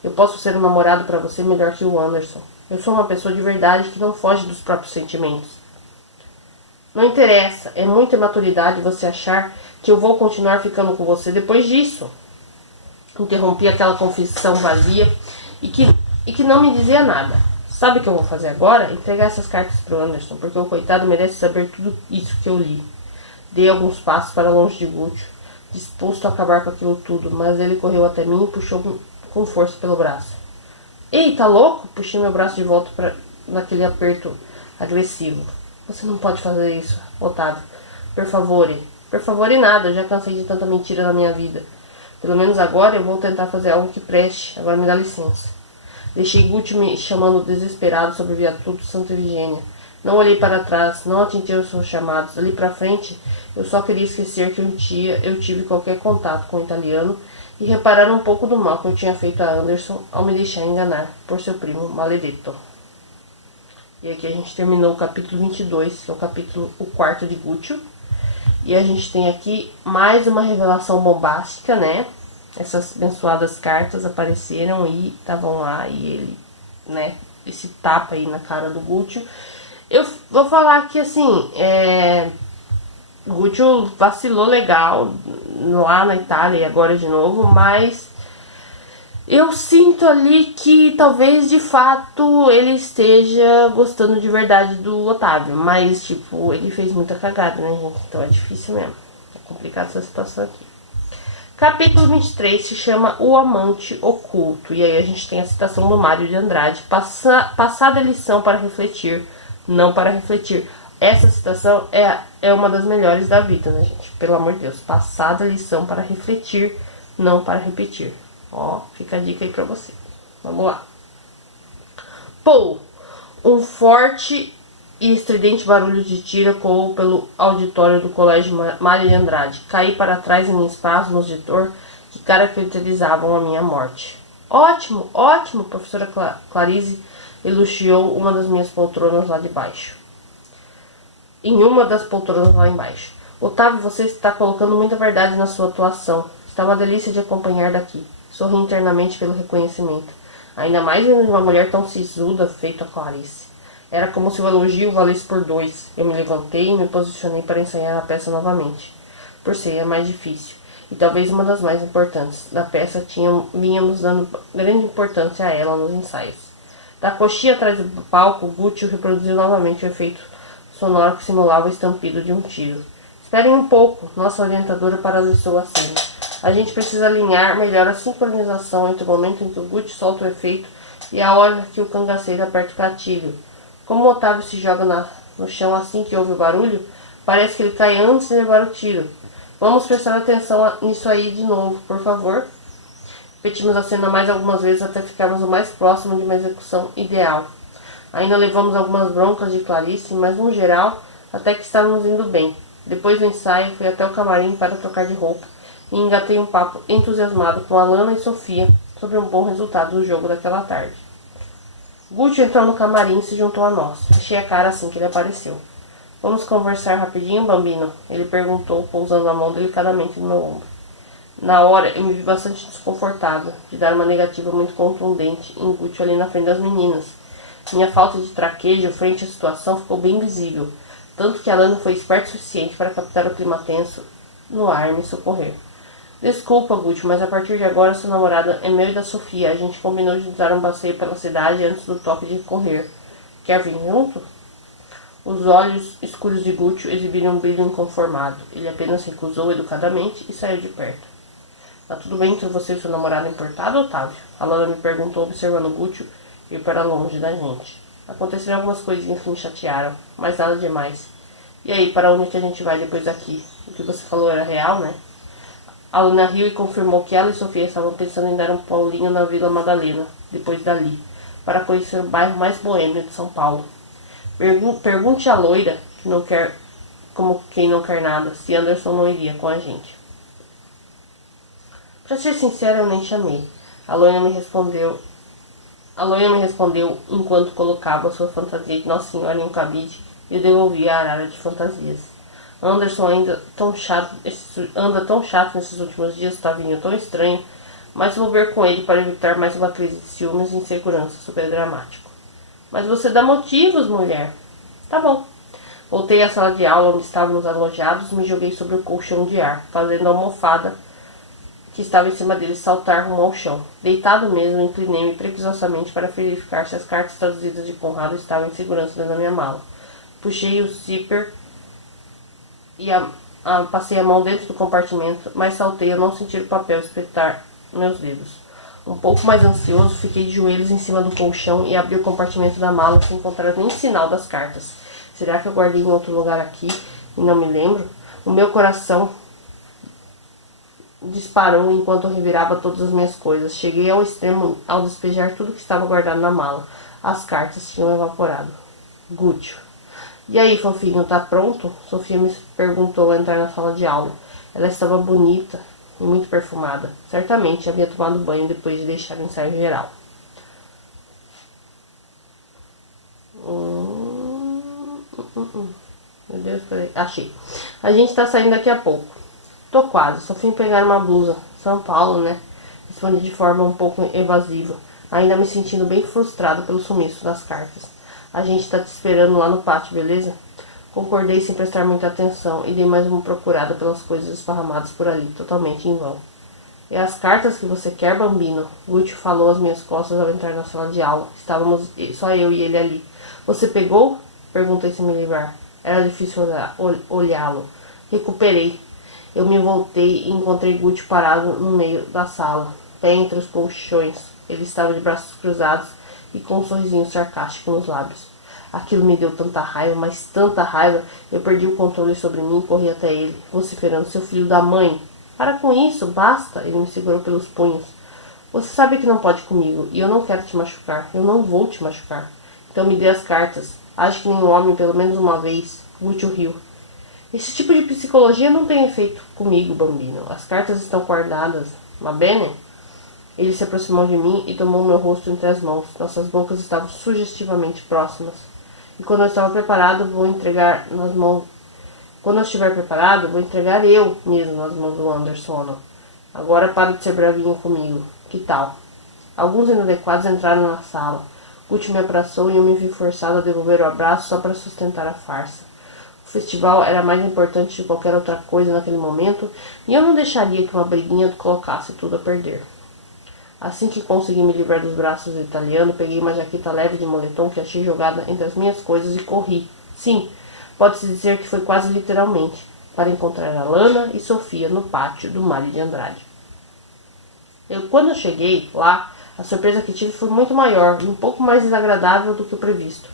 Eu posso ser um namorado para você melhor que o Anderson. Eu sou uma pessoa de verdade que não foge dos próprios sentimentos. Não interessa, é muita imaturidade você achar que eu vou continuar ficando com você depois disso. Interrompi aquela confissão vazia e que não me dizia nada. Sabe o que eu vou fazer agora? Entregar essas cartas pro Anderson, porque o coitado merece saber tudo isso que eu li. Dei alguns passos para longe de Gucci, disposto a acabar com aquilo tudo, mas ele correu até mim e puxou com força pelo braço. Ei, tá louco? Puxei meu braço de volta naquele aperto agressivo. Você não pode fazer isso, Otávio. Por favor, nada. Eu já cansei de tanta mentira na minha vida. Pelo menos agora eu vou tentar fazer algo que preste. Agora me dá licença. Deixei Gucci me chamando desesperado sobre o viaduto Santa Efigênia. Não olhei para trás, não atendi aos seus chamados. Ali para frente, eu só queria esquecer que um dia eu tive qualquer contato com o italiano e reparar um pouco do mal que eu tinha feito a Anderson ao me deixar enganar por seu primo maledetto. E aqui a gente terminou o capítulo 22, que é o quarto de Gucci. E a gente tem aqui mais uma revelação bombástica, né? Essas abençoadas cartas apareceram e estavam lá e ele, né? Esse tapa aí na cara do Gucci. Eu vou falar que assim, Gucci vacilou legal lá na Itália e agora de novo, mas eu sinto ali que talvez de fato ele esteja gostando de verdade do Otávio, mas tipo, ele fez muita cagada, né, gente? Então é difícil mesmo. É complicado essa situação aqui. Capítulo 23 se chama O Amante Oculto. E aí a gente tem a citação do Mário de Andrade. Passada a lição para refletir, não para refletir. Essa citação é uma das melhores da vida, né, gente? Pelo amor de Deus. Passada a lição para refletir, não para repetir. Ó, fica a dica aí pra você. Vamos lá. Pô, um forte e estridente barulho de tiro ecoou pelo auditório do colégio Mário de Andrade. Caí para trás em espasmos de dor que caracterizavam a minha morte. Ótimo, ótimo, professora Clarice elogiou uma das minhas poltronas lá de baixo. Em uma das poltronas lá embaixo. Otávio, você está colocando muita verdade na sua atuação. Está uma delícia de acompanhar daqui. Sorri internamente pelo reconhecimento. Ainda mais vendo uma mulher tão sisuda feito a Clarice. Era como se o elogio valesse por 2. Eu me levantei e me posicionei para ensaiar a peça novamente. Por ser a mais difícil. E talvez uma das mais importantes. Da peça vínhamos dando grande importância a ela nos ensaios. Da coxinha atrás do palco, Gucci reproduziu novamente o efeito sonoro que simulava o estampido de um tiro. Esperem um pouco. Nossa orientadora paralisou a cena. A gente precisa alinhar melhor a sincronização entre o momento em que o Gucci solta o efeito e a hora que o cangaceiro aperta o gatilho. Como o Otávio se joga no chão assim que ouve o barulho, parece que ele cai antes de levar o tiro. Vamos prestar atenção nisso aí de novo, por favor. Repetimos a cena mais algumas vezes até ficarmos o mais próximo de uma execução ideal. Ainda levamos algumas broncas de Clarice, mas no geral, até que estávamos indo bem. Depois do ensaio, fui até o camarim para trocar de roupa e engatei um papo entusiasmado com Alana e Sofia sobre um bom resultado do jogo daquela tarde. Gucci entrou no camarim e se juntou a nós. Fechei a cara assim que ele apareceu. Vamos conversar rapidinho, Bambino? Ele perguntou, pousando a mão delicadamente no meu ombro. Na hora, eu me vi bastante desconfortável de dar uma negativa muito contundente e inútil ali na frente das meninas. Minha falta de traquejo frente à situação ficou bem visível, tanto que Alana foi esperto o suficiente para captar o clima tenso no ar e me socorrer. Desculpa, Gucci, mas a partir de agora sua namorada é meu e da Sofia. A gente combinou de dar um passeio pela cidade antes do toque de correr. Quer vir junto? Os olhos escuros de Gucci exibiram um brilho inconformado. Ele apenas recusou educadamente e saiu de perto. Tá tudo bem entre você e seu namorado importado, Otávio? Alana me perguntou, observando Gucci ir para longe da gente. Aconteceram algumas coisinhas que me chatearam, mas nada demais. E aí, para onde que a gente vai depois daqui? O que você falou era real, né? Alana riu e confirmou que ela e Sofia estavam pensando em dar um paulinho na Vila Madalena, depois dali, para conhecer o bairro mais boêmio de São Paulo. Pergunte à loira, que não quer, como quem não quer nada, se Anderson não iria com a gente. Pra ser sincera, eu nem chamei. A loira me respondeu enquanto colocava sua fantasia de Nossa Senhora em um cabide e eu devolvia a arara de fantasias. Anderson anda tão chato nesses últimos dias, tá vindo tão estranho, mas vou ver com ele para evitar mais uma crise de ciúmes e insegurança super dramático. Mas você dá motivos, mulher. Tá bom. Voltei à sala de aula onde estávamos alojados e me joguei sobre o colchão de ar, fazendo a almofada que estava em cima dele saltar rumo ao chão. Deitado mesmo, inclinei-me preguiçosamente para verificar se as cartas traduzidas de Conrado estavam em segurança dentro da minha mala. Puxei o zíper e passei a mão dentro do compartimento, mas saltei a não sentir o papel espetar meus dedos. Um pouco mais ansioso, fiquei de joelhos em cima do colchão e abri o compartimento da mala sem encontrar nem sinal das cartas. Será que eu guardei em outro lugar aqui e não me lembro? O meu coração disparou enquanto eu revirava todas as minhas coisas. Cheguei ao extremo ao despejar tudo que estava guardado na mala. As cartas tinham evaporado. Gucci. E aí, fofinho, tá pronto? Sofia me perguntou ao entrar na sala de aula. Ela estava bonita e muito perfumada. Certamente havia tomado banho depois de deixar o ensaio geral. Meu Deus, peraí. Achei. A gente tá saindo daqui a pouco. Tô quase. Só fui pegar uma blusa. São Paulo, né? Respondi de forma um pouco evasiva, ainda me sentindo bem frustrado pelo sumiço das cartas. A gente tá te esperando lá no pátio, beleza? Concordei sem prestar muita atenção e dei mais uma procurada pelas coisas esparramadas por ali, totalmente em vão. É as cartas que você quer, Bambino? Gucci falou às minhas costas ao entrar na sala de aula. Estávamos só eu e ele ali. Você pegou? Perguntei sem me livrar. Era difícil olhá-lo. Recuperei. Eu me voltei e encontrei Gucci parado no meio da sala, pé entre os colchões. Ele estava de braços cruzados e com um sorrisinho sarcástico nos lábios. Aquilo me deu tanta raiva, mas tanta raiva, eu perdi o controle sobre mim e corri até ele, vociferando: seu filho da mãe! Para com isso, basta! Ele me segurou pelos punhos. Você sabe que não pode comigo, e eu não quero te machucar. Eu não vou te machucar. Então me dê as cartas. Acho que nenhum homem, pelo menos uma vez. Gucci riu. Esse tipo de psicologia não tem efeito comigo, Bambino. As cartas estão guardadas. Va bene? Ele se aproximou de mim e tomou meu rosto entre as mãos. Nossas bocas estavam sugestivamente próximas. E quando eu estiver preparado, vou entregar eu mesmo nas mãos do Anderson. Agora para de ser bravinho comigo. Que tal? Alguns inadequados entraram na sala. Gucci me abraçou e eu me vi forçado a devolver o abraço só para sustentar a farsa. O festival era mais importante de qualquer outra coisa naquele momento e eu não deixaria que uma briguinha colocasse tudo a perder. Assim que consegui me livrar dos braços do italiano, peguei uma jaqueta leve de moletom que achei jogada entre as minhas coisas e corri. Sim, pode-se dizer que foi quase literalmente, para encontrar Alana e Sofia no pátio do Mário de Andrade. Quando eu cheguei lá, a surpresa que tive foi muito maior e um pouco mais desagradável do que o previsto.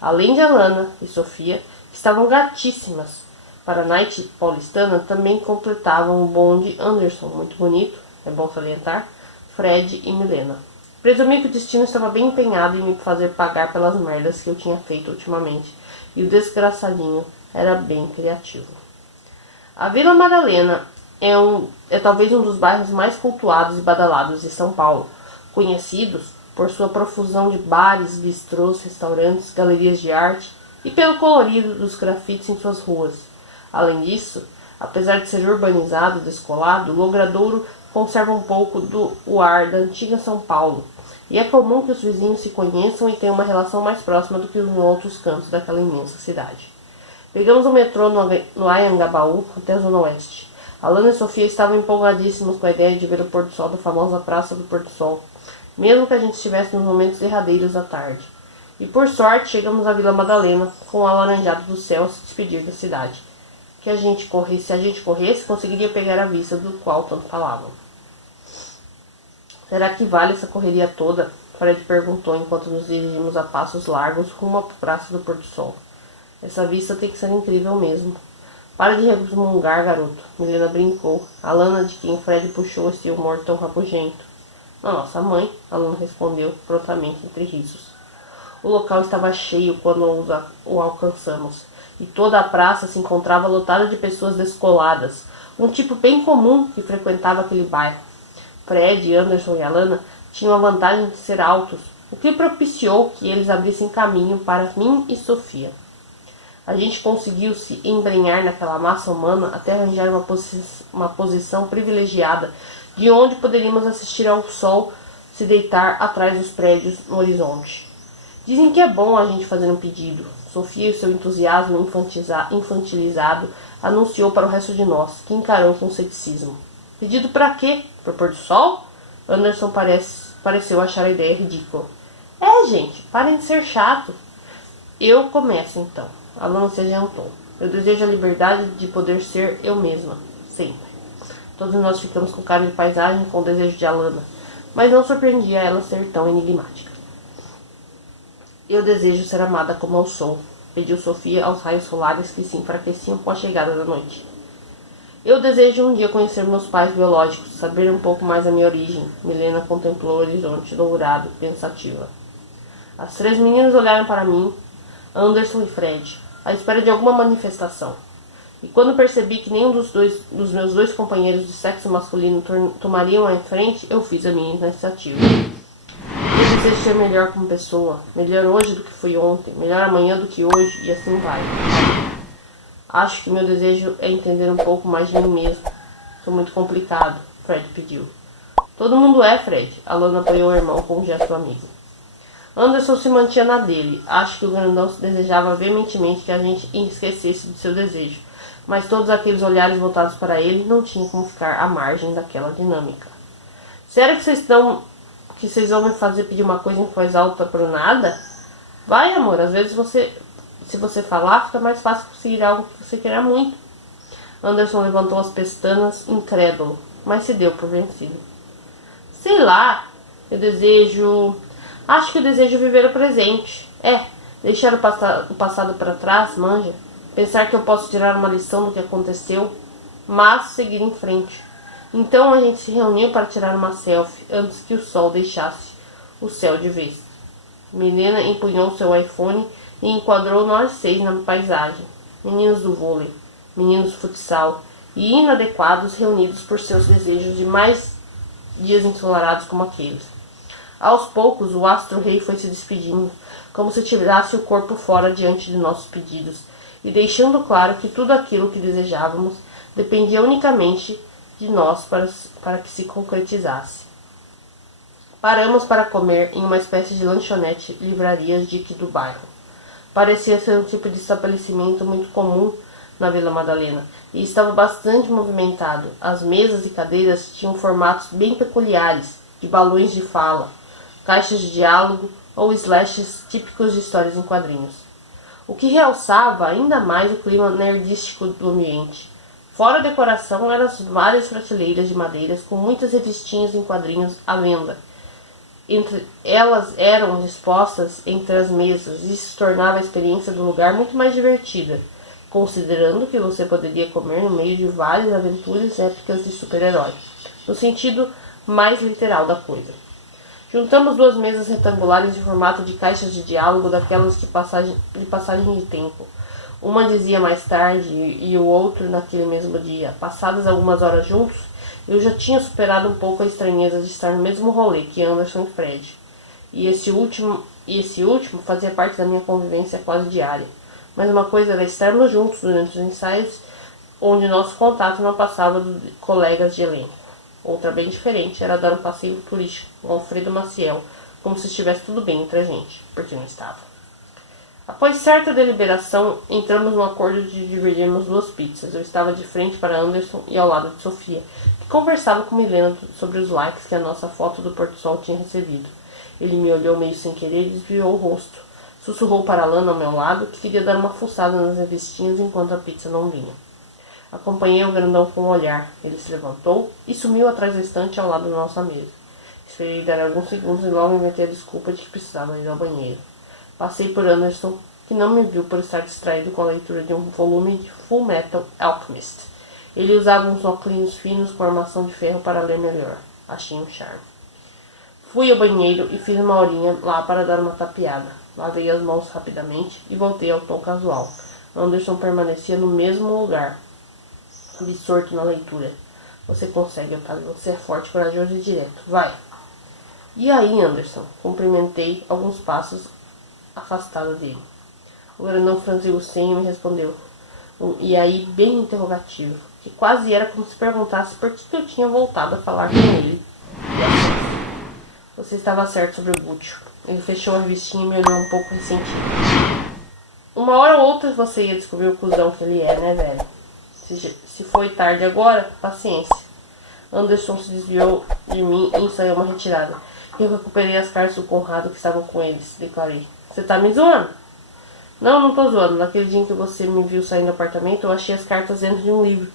Além de Alana e Sofia, estavam gatíssimas. Para a night paulistana também completavam o bonde Anderson, muito bonito, é bom salientar, Fred e Milena. Presumi que o destino estava bem empenhado em me fazer pagar pelas merdas que eu tinha feito ultimamente, e o desgraçadinho era bem criativo. A Vila Madalena é talvez um dos bairros mais cultuados e badalados de São Paulo, conhecidos por sua profusão de bares, bistrôs, restaurantes, galerias de arte e pelo colorido dos grafites em suas ruas. Além disso, apesar de ser urbanizado e descolado, Logradouro conserva um pouco do ar da antiga São Paulo, e é comum que os vizinhos se conheçam e tenham uma relação mais próxima do que em outros cantos daquela imensa cidade. Pegamos o metrô no Anhangabaú até a Zona Oeste. Alana e Sofia estavam empolgadíssimas com a ideia de ver o pôr do sol da famosa Praça do Pôr do Sol, mesmo que a gente estivesse nos momentos derradeiros da tarde. E por sorte chegamos à Vila Madalena, com o alaranjado do céu a se despedir da cidade. Se a gente corresse, conseguiria pegar a vista do qual tanto falavam. Será que vale essa correria toda? Fred perguntou enquanto nos dirigimos a passos largos rumo à Praça do Pôr do Sol. Essa vista tem que ser incrível mesmo. Para de resmungar, garoto, Milena brincou. Alana, de quem Fred puxou esse humor tão rabugento. Na nossa mãe, Alana respondeu prontamente entre risos. O local estava cheio quando o alcançamos, e toda a praça se encontrava lotada de pessoas descoladas, um tipo bem comum que frequentava aquele bairro. Fred, Anderson e Alana tinham a vantagem de ser altos, o que propiciou que eles abrissem caminho para mim e Sofia. A gente conseguiu se embrenhar naquela massa humana até arranjar uma posição privilegiada de onde poderíamos assistir ao sol se deitar atrás dos prédios no horizonte. Dizem que é bom a gente fazer um pedido. Sofia, e seu entusiasmo infantilizado, anunciou para o resto de nós, que encarou com ceticismo. Pedido para quê? Pro pôr do sol? Anderson pareceu achar a ideia ridícula. Gente, parem de ser chato. Eu começo então. Alana se adiantou. Eu desejo a liberdade de poder ser eu mesma. Sempre. Todos nós ficamos com cara de paisagem com o desejo de Alana, mas não surpreendia ela ser tão enigmática. Eu desejo ser amada como eu sou, pediu Sofia aos raios solares que se enfraqueciam com a chegada da noite. Eu desejo um dia conhecer meus pais biológicos, saber um pouco mais da minha origem. Milena contemplou o horizonte dourado, pensativa. As três meninas olharam para mim, Anderson e Fred, à espera de alguma manifestação. E quando percebi que nenhum dos meus dois companheiros de sexo masculino tomariam a frente, eu fiz a minha iniciativa. Eu desejo ser melhor como pessoa, melhor hoje do que fui ontem, melhor amanhã do que hoje, e assim vai. Acho que meu desejo é entender um pouco mais de mim mesmo. Sou muito complicado, Fred pediu. Todo mundo é, Fred. Alana apoiou o irmão com um gesto amigo. Anderson se mantinha na dele. Acho que o grandão desejava veementemente que a gente esquecesse de seu desejo, mas todos aqueles olhares voltados para ele não tinham como ficar à margem daquela dinâmica. Sério que vocês vão me fazer pedir uma coisa em voz alta por nada? Vai, amor, às vezes se você falar, fica mais fácil conseguir algo que você queira muito. Anderson levantou as pestanas, incrédulo, mas se deu por vencido. Sei lá, acho que eu desejo viver o presente. Deixar o passado para trás, manja. Pensar que eu posso tirar uma lição do que aconteceu, mas seguir em frente. Então a gente se reuniu para tirar uma selfie antes que o sol deixasse o céu de vez. Milena empunhou seu iPhone e enquadrou nós 6 na paisagem. Meninos do vôlei, meninos do futsal e inadequados reunidos por seus desejos de mais dias ensolarados como aqueles. Aos poucos, o astro-rei foi se despedindo, como se tirasse o corpo fora diante de nossos pedidos, e deixando claro que tudo aquilo que desejávamos dependia unicamente de nós para que se concretizasse. Paramos para comer em uma espécie de lanchonete livraria chique do bairro. Parecia ser um tipo de estabelecimento muito comum na Vila Madalena, e estava bastante movimentado. As mesas e cadeiras tinham formatos bem peculiares, de balões de fala, caixas de diálogo ou slashes típicos de histórias em quadrinhos, o que realçava ainda mais o clima nerdístico do ambiente. Fora a decoração eram as várias prateleiras de madeiras com muitas revistinhas em quadrinhos à venda. Elas eram dispostas entre as mesas e isso tornava a experiência do lugar muito mais divertida, considerando que você poderia comer no meio de várias aventuras épicas de super-herói, no sentido mais literal da coisa. Juntamos 2 mesas retangulares em formato de caixas de diálogo daquelas de passagem de tempo. Uma dizia mais tarde e o outro naquele mesmo dia. Passadas algumas horas juntos, eu já tinha superado um pouco a estranheza de estar no mesmo rolê que Anderson e Fred. E esse último fazia parte da minha convivência quase diária. Mas uma coisa era estarmos juntos durante os ensaios, onde nosso contato não passava de colegas de elenco. Outra bem diferente era dar um passeio turístico com Alfredo Maciel, como se estivesse tudo bem entre a gente, porque não estava. Após certa deliberação, entramos no acordo de dividirmos 2 pizzas. Eu estava de frente para Anderson e ao lado de Sofia, que conversava com Milena sobre os likes que a nossa foto do Porto Sol tinha recebido. Ele me olhou meio sem querer e desviou o rosto. Sussurrou para Lana ao meu lado que queria dar uma fuçada nas revistinhas enquanto a pizza não vinha. Acompanhei o grandão com um olhar. Ele se levantou e sumiu atrás da estante ao lado da nossa mesa. Esperei dar alguns segundos e logo inventei a desculpa de que precisava ir ao banheiro. Passei por Anderson, que não me viu por estar distraído com a leitura de um volume de Full Metal Alchemist. Ele usava uns óculos finos com armação de ferro para ler melhor. Achei um charme. Fui ao banheiro e fiz uma horinha lá para dar uma tapeada. Lavei as mãos rapidamente e voltei ao tom casual. Anderson permanecia no mesmo lugar, absorto na leitura. Você consegue, Otávio. Você é forte, corajoso e direto. Vai. E aí, Anderson? Cumprimentei alguns passos afastado dele. O grandão franziu o senho e me respondeu. E aí, bem interrogativo, que quase era como se perguntasse por que eu tinha voltado a falar com ele. Você estava certo sobre o Butch. Ele fechou a revistinha e me olhou um pouco ressentido. Uma hora ou outra você ia descobrir o cuzão que ele é, né, velho? Se foi tarde agora, paciência. Anderson se desviou de mim e ensaiou uma retirada. Eu recuperei as cartas do Conrado que estavam com eles, declarei. Você tá me zoando? Não tô zoando. Naquele dia em que você me viu saindo do apartamento, eu achei as cartas dentro de um livro.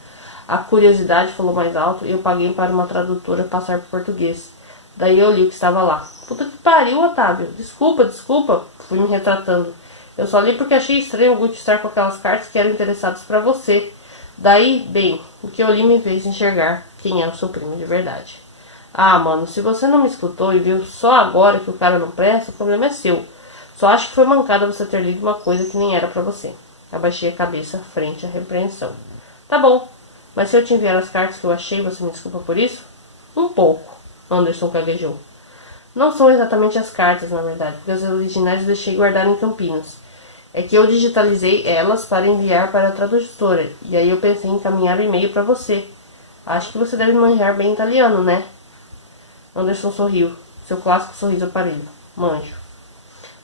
A curiosidade falou mais alto e eu paguei para uma tradutora passar para português. Daí eu li o que estava lá. Puta que pariu, Otávio. Desculpa. Fui me retratando. Eu só li porque achei estranho o Gucci estar com aquelas cartas que eram interessadas para você. Daí, bem, o que eu li me fez enxergar quem é o seu primo de verdade. Ah, mano, se você não me escutou e viu só agora que o cara não presta, o problema é seu. Só acho que foi mancada você ter lido uma coisa que nem era pra você. Abaixei a cabeça frente à repreensão. Tá bom, mas se eu te enviar as cartas que eu achei, você me desculpa por isso? Um pouco, Anderson gaguejou. Não são exatamente as cartas, na verdade, porque as originais eu deixei guardar em Campinas. É que eu digitalizei elas para enviar para a tradutora, e aí eu pensei em encaminhar o e-mail para você. Acho que você deve manjar bem italiano, né? Anderson sorriu, seu clássico sorriso aparelho. Manjo.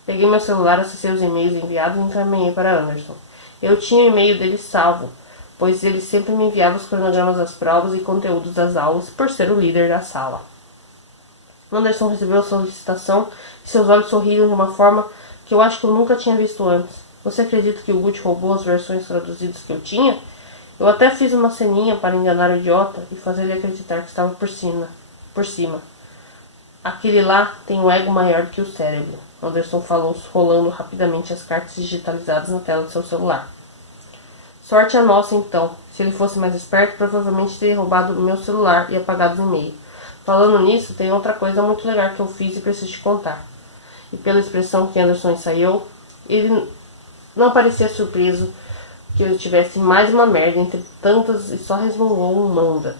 Peguei meu celular, acessei os e-mails enviados e encaminhei para Anderson. Eu tinha o e-mail dele salvo, pois ele sempre me enviava os cronogramas das provas e conteúdos das aulas, por ser o líder da sala. Anderson recebeu a solicitação e seus olhos sorriram de uma forma que eu acho que eu nunca tinha visto antes. Você acredita que o Gucci roubou as versões traduzidas que eu tinha? Eu até fiz uma ceninha para enganar o idiota e fazer ele acreditar que estava por cima. Aquele lá tem um ego maior do que o cérebro. Anderson falou, rolando rapidamente as cartas digitalizadas na tela do seu celular. Sorte a nossa, então. Se ele fosse mais esperto, provavelmente teria roubado o meu celular e apagado o e-mail. Falando nisso, tem outra coisa muito legal que eu fiz e preciso te contar. E pela expressão que Anderson ensaiou, ele não parecia surpreso que eu tivesse mais uma merda entre tantas e só resmungou um manda.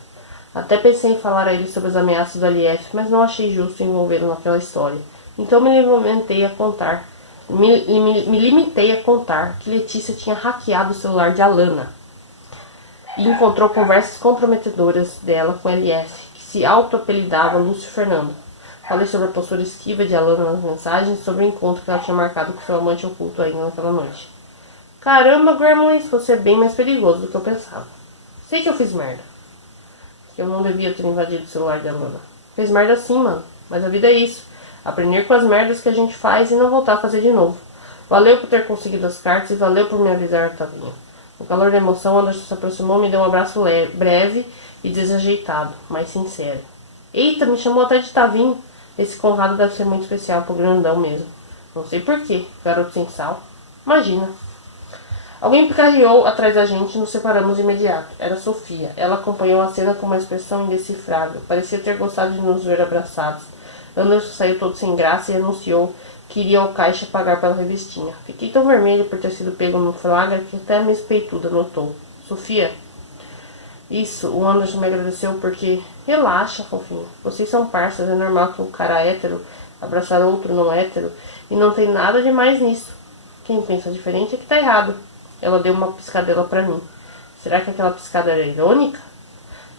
Até pensei em falar a ele sobre as ameaças do LF, mas não achei justo envolvê-lo naquela história. Então me limitei a contar que Letícia tinha hackeado o celular de Alana e encontrou conversas comprometedoras dela com LF, que se auto-apelidava Lúcio Fernando. Falei sobre a postura esquiva de Alana nas mensagens e sobre o encontro que ela tinha marcado com seu amante oculto ainda naquela noite. Caramba, Gremlins, você é bem mais perigoso do que eu pensava. Sei que eu fiz merda. Que eu não devia ter invadido o celular de Alana. Fez merda sim, mano. Mas a vida é isso. Aprender com as merdas que a gente faz e não voltar a fazer de novo. Valeu por ter conseguido as cartas e valeu por me avisar, Tavinho. No calor da emoção, Anderson se aproximou e me deu um abraço breve e desajeitado, mas sincero. Eita, me chamou até de Tavinho. Esse Conrado deve ser muito especial pro grandão mesmo. Não sei porquê, garoto sem sal. Imagina. Alguém picarreou atrás da gente e nos separamos de imediato. Era Sofia. Ela acompanhou a cena com uma expressão indecifrável. Parecia ter gostado de nos ver abraçados. Anderson saiu todo sem graça e anunciou que iria ao caixa pagar pela revistinha. Fiquei tão vermelho por ter sido pego no flagra que até a minha peituda notou. Sofia? Isso, o Anderson me agradeceu porque... Relaxa, fofinho. Vocês são parças, é normal que um cara hétero abraçar outro não hétero e não tem nada de mais nisso. Quem pensa diferente é que tá errado. Ela deu uma piscadela pra mim. Será que aquela piscada era irônica?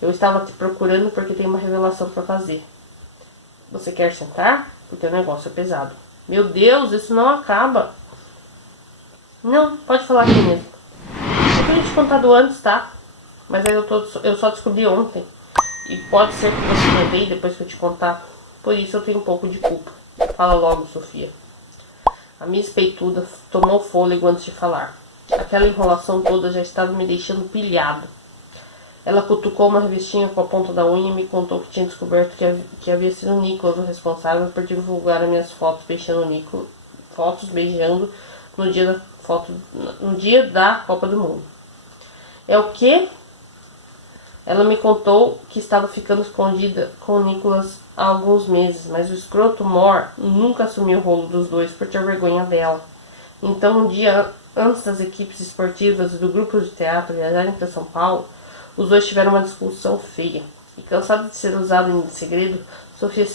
Eu estava te procurando porque tem uma revelação pra fazer. Você quer sentar? Porque o negócio é pesado. Meu Deus, isso não acaba. Não, pode falar aqui mesmo. Eu tinha te contado antes, tá? Mas aí eu só descobri ontem. E pode ser que você me odeie depois que eu te contar. Por isso eu tenho um pouco de culpa. Fala logo, Sofia. A Miss Peituda tomou fôlego antes de falar. Aquela enrolação toda já estava me deixando pilhado. Ela cutucou uma revistinha com a ponta da unha e me contou que tinha descoberto que havia sido o Nicholas o responsável por divulgar as minhas fotos beijando no dia da Copa do Mundo. É o quê? Ela me contou que estava ficando escondida com o Nicholas há alguns meses, mas o escroto Moore nunca assumiu o rolo dos dois por ter vergonha dela. Então, um dia antes das equipes esportivas e do grupo de teatro viajarem para São Paulo, os dois tiveram uma discussão feia. E cansada de ser usada em segredo, Sofia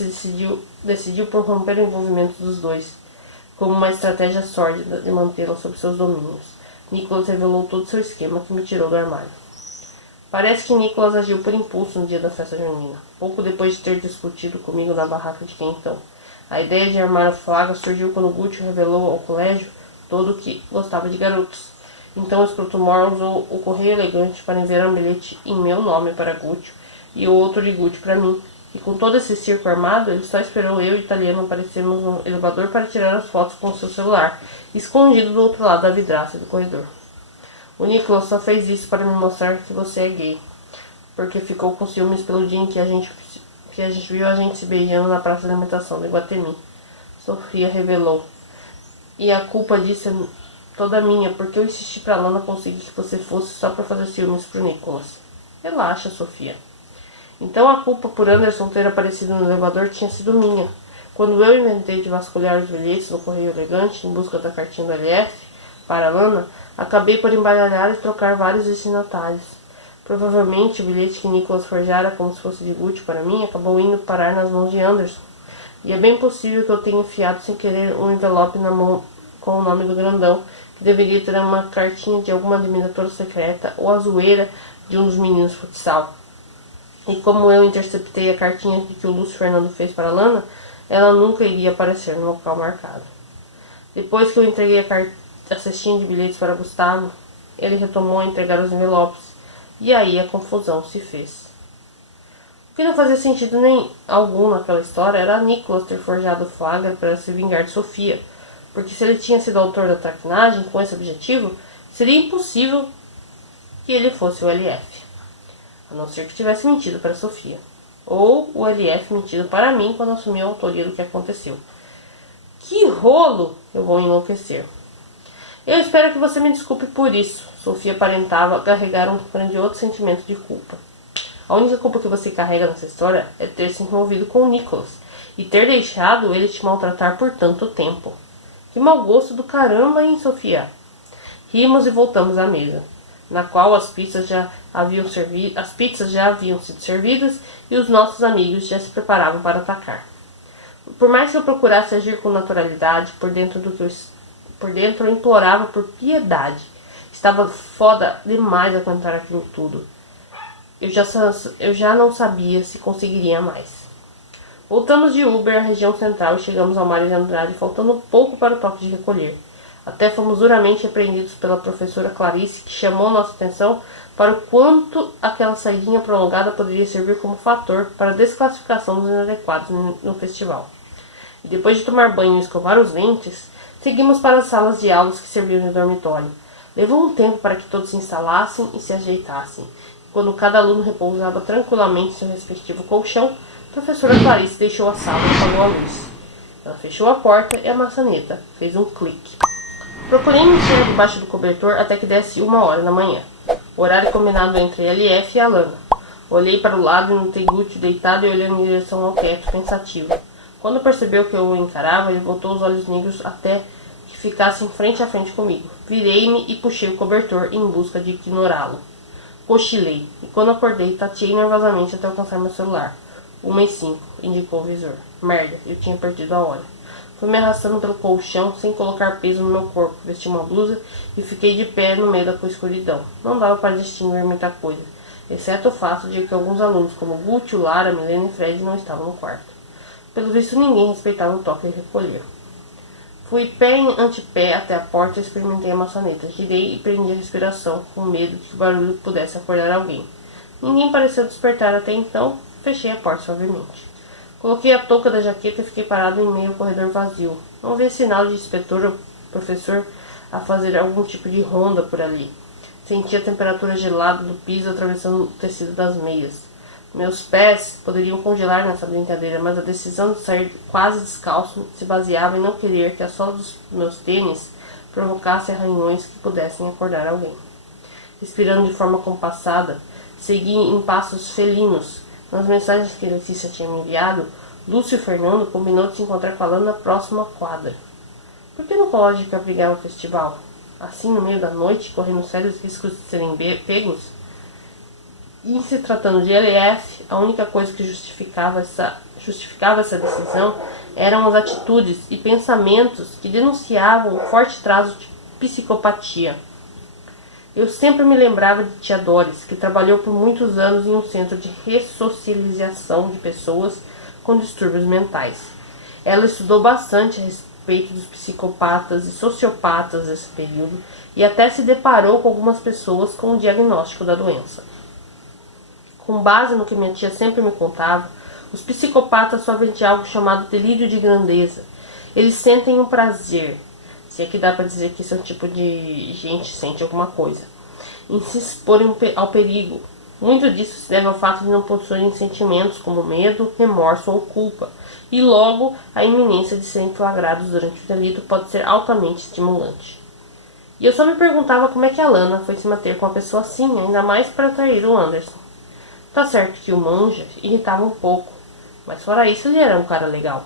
decidiu por romper o envolvimento dos dois, como uma estratégia sórdida de mantê-la sob seus domínios. Nicholas revelou todo seu esquema, que me tirou do armário. Parece que Nicholas agiu por impulso no dia da festa junina, pouco depois de ter discutido comigo na barraca de Quentão. A ideia de armar a flagra surgiu quando Gucci revelou ao colégio todo que gostava de garotos. Então o escroto Moore usou o correio elegante para enviar um bilhete em meu nome para Gucci e o outro de Gucci para mim. E com todo esse circo armado, ele só esperou eu e o italiano aparecermos no elevador para tirar as fotos com seu celular, escondido do outro lado da vidraça do corredor. O Nicholas só fez isso para me mostrar que você é gay, porque ficou com ciúmes pelo dia em que a gente viu a gente se beijando na praça de alimentação do Iguatemi. Sofia revelou. E a culpa disso é toda minha, porque eu insisti pra Lana conseguir que você fosse só para fazer ciúmes pro Nicholas. Relaxa, Sofia. Então a culpa por Anderson ter aparecido no elevador tinha sido minha. Quando eu inventei de vasculhar os bilhetes no correio elegante em busca da cartinha do LF para Lana, acabei por embaralhar e trocar vários destinatários. Provavelmente o bilhete que Nicholas forjara como se fosse de Gucci para mim acabou indo parar nas mãos de Anderson. E é bem possível que eu tenha enfiado sem querer um envelope na mão com o nome do grandão, que deveria ter uma cartinha de alguma admiradora secreta ou a zoeira de um dos meninos de futsal. E como eu interceptei a cartinha que o Lúcio Fernando fez para Lana, ela nunca iria aparecer no local marcado. Depois que eu entreguei a cestinha de bilhetes para Gustavo, ele retomou a entregar os envelopes, e aí a confusão se fez. O que não fazia sentido nem algum naquela história era Nicholas ter forjado o flagra para se vingar de Sofia, porque se ele tinha sido autor da traquinagem com esse objetivo, seria impossível que ele fosse o LF. A não ser que tivesse mentido para Sofia. Ou o LF mentido para mim quando assumiu a autoria do que aconteceu. Que rolo! Eu vou enlouquecer. Eu espero que você me desculpe por isso. Sofia aparentava carregar um grandioso sentimento de culpa. A única culpa que você carrega nessa história é ter se envolvido com o Nicholas e ter deixado ele te maltratar por tanto tempo. Que mau gosto do caramba, hein, Sofia? Rimos e voltamos à mesa, na qual as pizzas já haviam sido servidas e os nossos amigos já se preparavam para atacar. Por mais que eu procurasse agir com naturalidade, por dentro eu implorava por piedade. Estava foda demais aguentar aquilo tudo. Eu já não sabia se conseguiria mais. Voltamos de Uber à região central e chegamos ao Mário de Andrade, faltando pouco para o toque de recolher. Até fomos duramente repreendidos pela professora Clarice, que chamou nossa atenção para o quanto aquela saidinha prolongada poderia servir como fator para a desclassificação dos inadequados no festival. E depois de tomar banho e escovar os dentes, seguimos para as salas de aulas que serviam de dormitório. Levou um tempo para que todos se instalassem e se ajeitassem. Quando cada aluno repousava tranquilamente em seu respectivo colchão, a professora Clarice deixou a sala e apagou a luz. Ela fechou a porta e a maçaneta fez um clique. Procurei me enfiar debaixo do cobertor até que desse 1h da manhã, o horário combinado entre a LF e a Lana. Olhei para o lado e notei Gucci deitado e olhando em direção ao teto, pensativo. Quando percebeu que eu o encarava, ele voltou os olhos negros até que ficassem frente a frente comigo. Virei-me e puxei o cobertor em busca de ignorá-lo. Cochilei, e quando acordei, tateei nervosamente até alcançar meu celular. 1h05, indicou o visor. Merda, eu tinha perdido a hora. Fui me arrastando pelo colchão, sem colocar peso no meu corpo. Vesti uma blusa e fiquei de pé no meio da escuridão. Não dava para distinguir muita coisa, exceto o fato de que alguns alunos, como Gucci, Lara, Milena e Fred, não estavam no quarto. Pelo visto, ninguém respeitava o toque de recolher. Fui pé em antepé até a porta e experimentei a maçaneta. Girei e prendi a respiração, com medo que o barulho pudesse acordar alguém. Ninguém pareceu despertar até então. Fechei a porta suavemente. Coloquei a touca da jaqueta e fiquei parado em meio ao corredor vazio. Não vi sinal de inspetor ou professor a fazer algum tipo de ronda por ali. Senti a temperatura gelada do piso atravessando o tecido das meias. Meus pés poderiam congelar nessa brincadeira, mas a decisão de sair quase descalço se baseava em não querer que a sola dos meus tênis provocasse arranhões que pudessem acordar alguém. Respirando de forma compassada, segui em passos felinos. Nas mensagens que Letícia tinha me enviado, Lúcio e Fernando combinou de se encontrar com a Lana na próxima quadra. Por que não pode abrigar o festival? Assim, no meio da noite, correndo sérios riscos de serem pegos? E em se tratando de LF, a única coisa que justificava essa decisão eram as atitudes e pensamentos que denunciavam um forte traço de psicopatia. Eu sempre me lembrava de tia Doris, que trabalhou por muitos anos em um centro de ressocialização de pessoas com distúrbios mentais. Ela estudou bastante a respeito dos psicopatas e sociopatas desse período e até se deparou com algumas pessoas com o diagnóstico da doença. Com base no que minha tia sempre me contava, os psicopatas sofrem de algo chamado delírio de grandeza. Eles sentem um prazer, se é que dá para dizer que isso é um tipo de gente que sente alguma coisa, em se exporem ao perigo. Muito disso se deve ao fato de não possuírem sentimentos como medo, remorso ou culpa, e logo a iminência de serem flagrados durante o delito pode ser altamente estimulante. E eu só me perguntava como é que a Lana foi se manter com uma pessoa assim, ainda mais para atrair o Anderson. Tá certo que o Manja irritava um pouco, mas fora isso ele era um cara legal.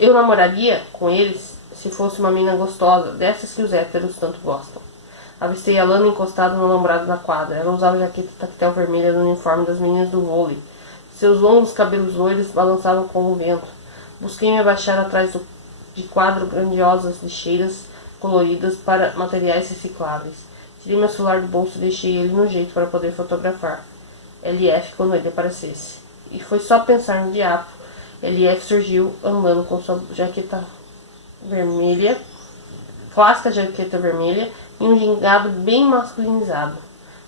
Eu namoraria com eles se fosse uma mina gostosa, dessas que os héteros tanto gostam. Avistei a Lana encostada no alambrado da quadra. Ela usava jaqueta tactel vermelha no uniforme das meninas do vôlei. Seus longos cabelos loiros balançavam com o vento. Busquei me abaixar atrás de quadro grandiosas lixeiras coloridas para materiais recicláveis. Tirei meu celular do bolso e deixei ele no jeito para poder fotografar LF quando ele aparecesse. E foi só pensar no diabo. LF surgiu andando com sua jaqueta vermelha, clássica jaqueta vermelha, e um gingado bem masculinizado.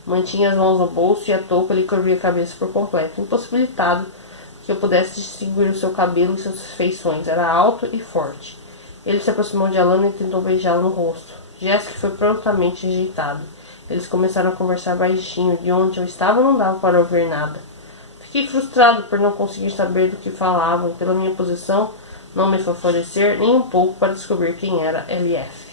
Mantinha as mãos no bolso e a touca lhe cobria a cabeça por completo, impossibilitado que eu pudesse distinguir o seu cabelo e suas feições. Era alto e forte. Ele se aproximou de Alana e tentou beijá-la no rosto, gesto que foi prontamente rejeitado. Eles começaram a conversar baixinho. De onde eu estava não dava para ouvir nada. Fiquei frustrado por não conseguir saber do que falavam e pela minha posição não me favorecer nem um pouco para descobrir quem era LF.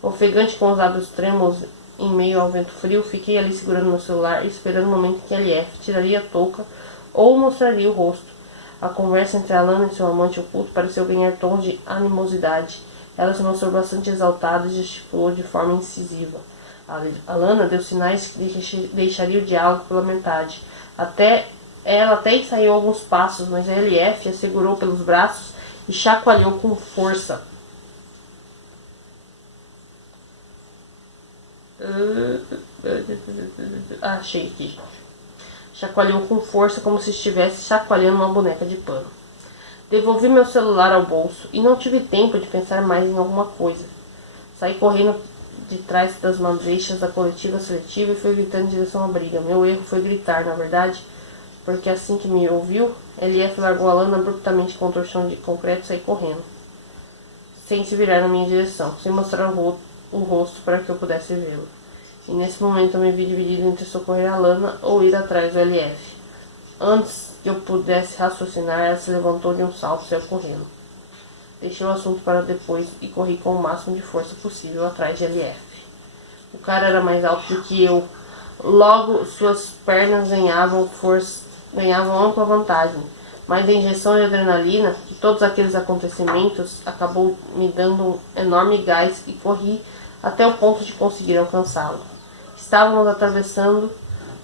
Ofegante com os lábios trêmulos em meio ao vento frio, fiquei ali segurando meu celular e esperando o momento que LF tiraria a touca ou mostraria o rosto. A conversa entre Alana e seu amante oculto pareceu ganhar tons de animosidade. Ela se mostrou bastante exaltada e gesticulou de forma incisiva. Alana deu sinais que deixaria o diálogo pela metade. Ela até ensaiou alguns passos, mas a LF a segurou pelos braços e chacoalhou com força. Achei aqui. Chacoalhou com força como se estivesse chacoalhando uma boneca de pano. Devolvi meu celular ao bolso e não tive tempo de pensar mais em alguma coisa. Saí correndo de trás das madeixas da coletiva seletiva e fui gritando em direção à briga. Meu erro foi gritar, na verdade, porque assim que me ouviu, LF largou a Lana abruptamente contra o chão de concreto e saí correndo, sem se virar na minha direção, sem mostrar o rosto para que eu pudesse vê-lo. E nesse momento eu me vi dividido entre socorrer a Lana ou ir atrás do LF. Antes que eu pudesse raciocinar, ela se levantou de um salto e saiu correndo. Deixei o assunto para depois e corri com o máximo de força possível atrás de LF. O cara era mais alto do que eu. Logo, suas pernas ganhavam ampla vantagem. Mas a injeção de adrenalina de todos aqueles acontecimentos acabou me dando um enorme gás e corri até o ponto de conseguir alcançá-lo. Estávamos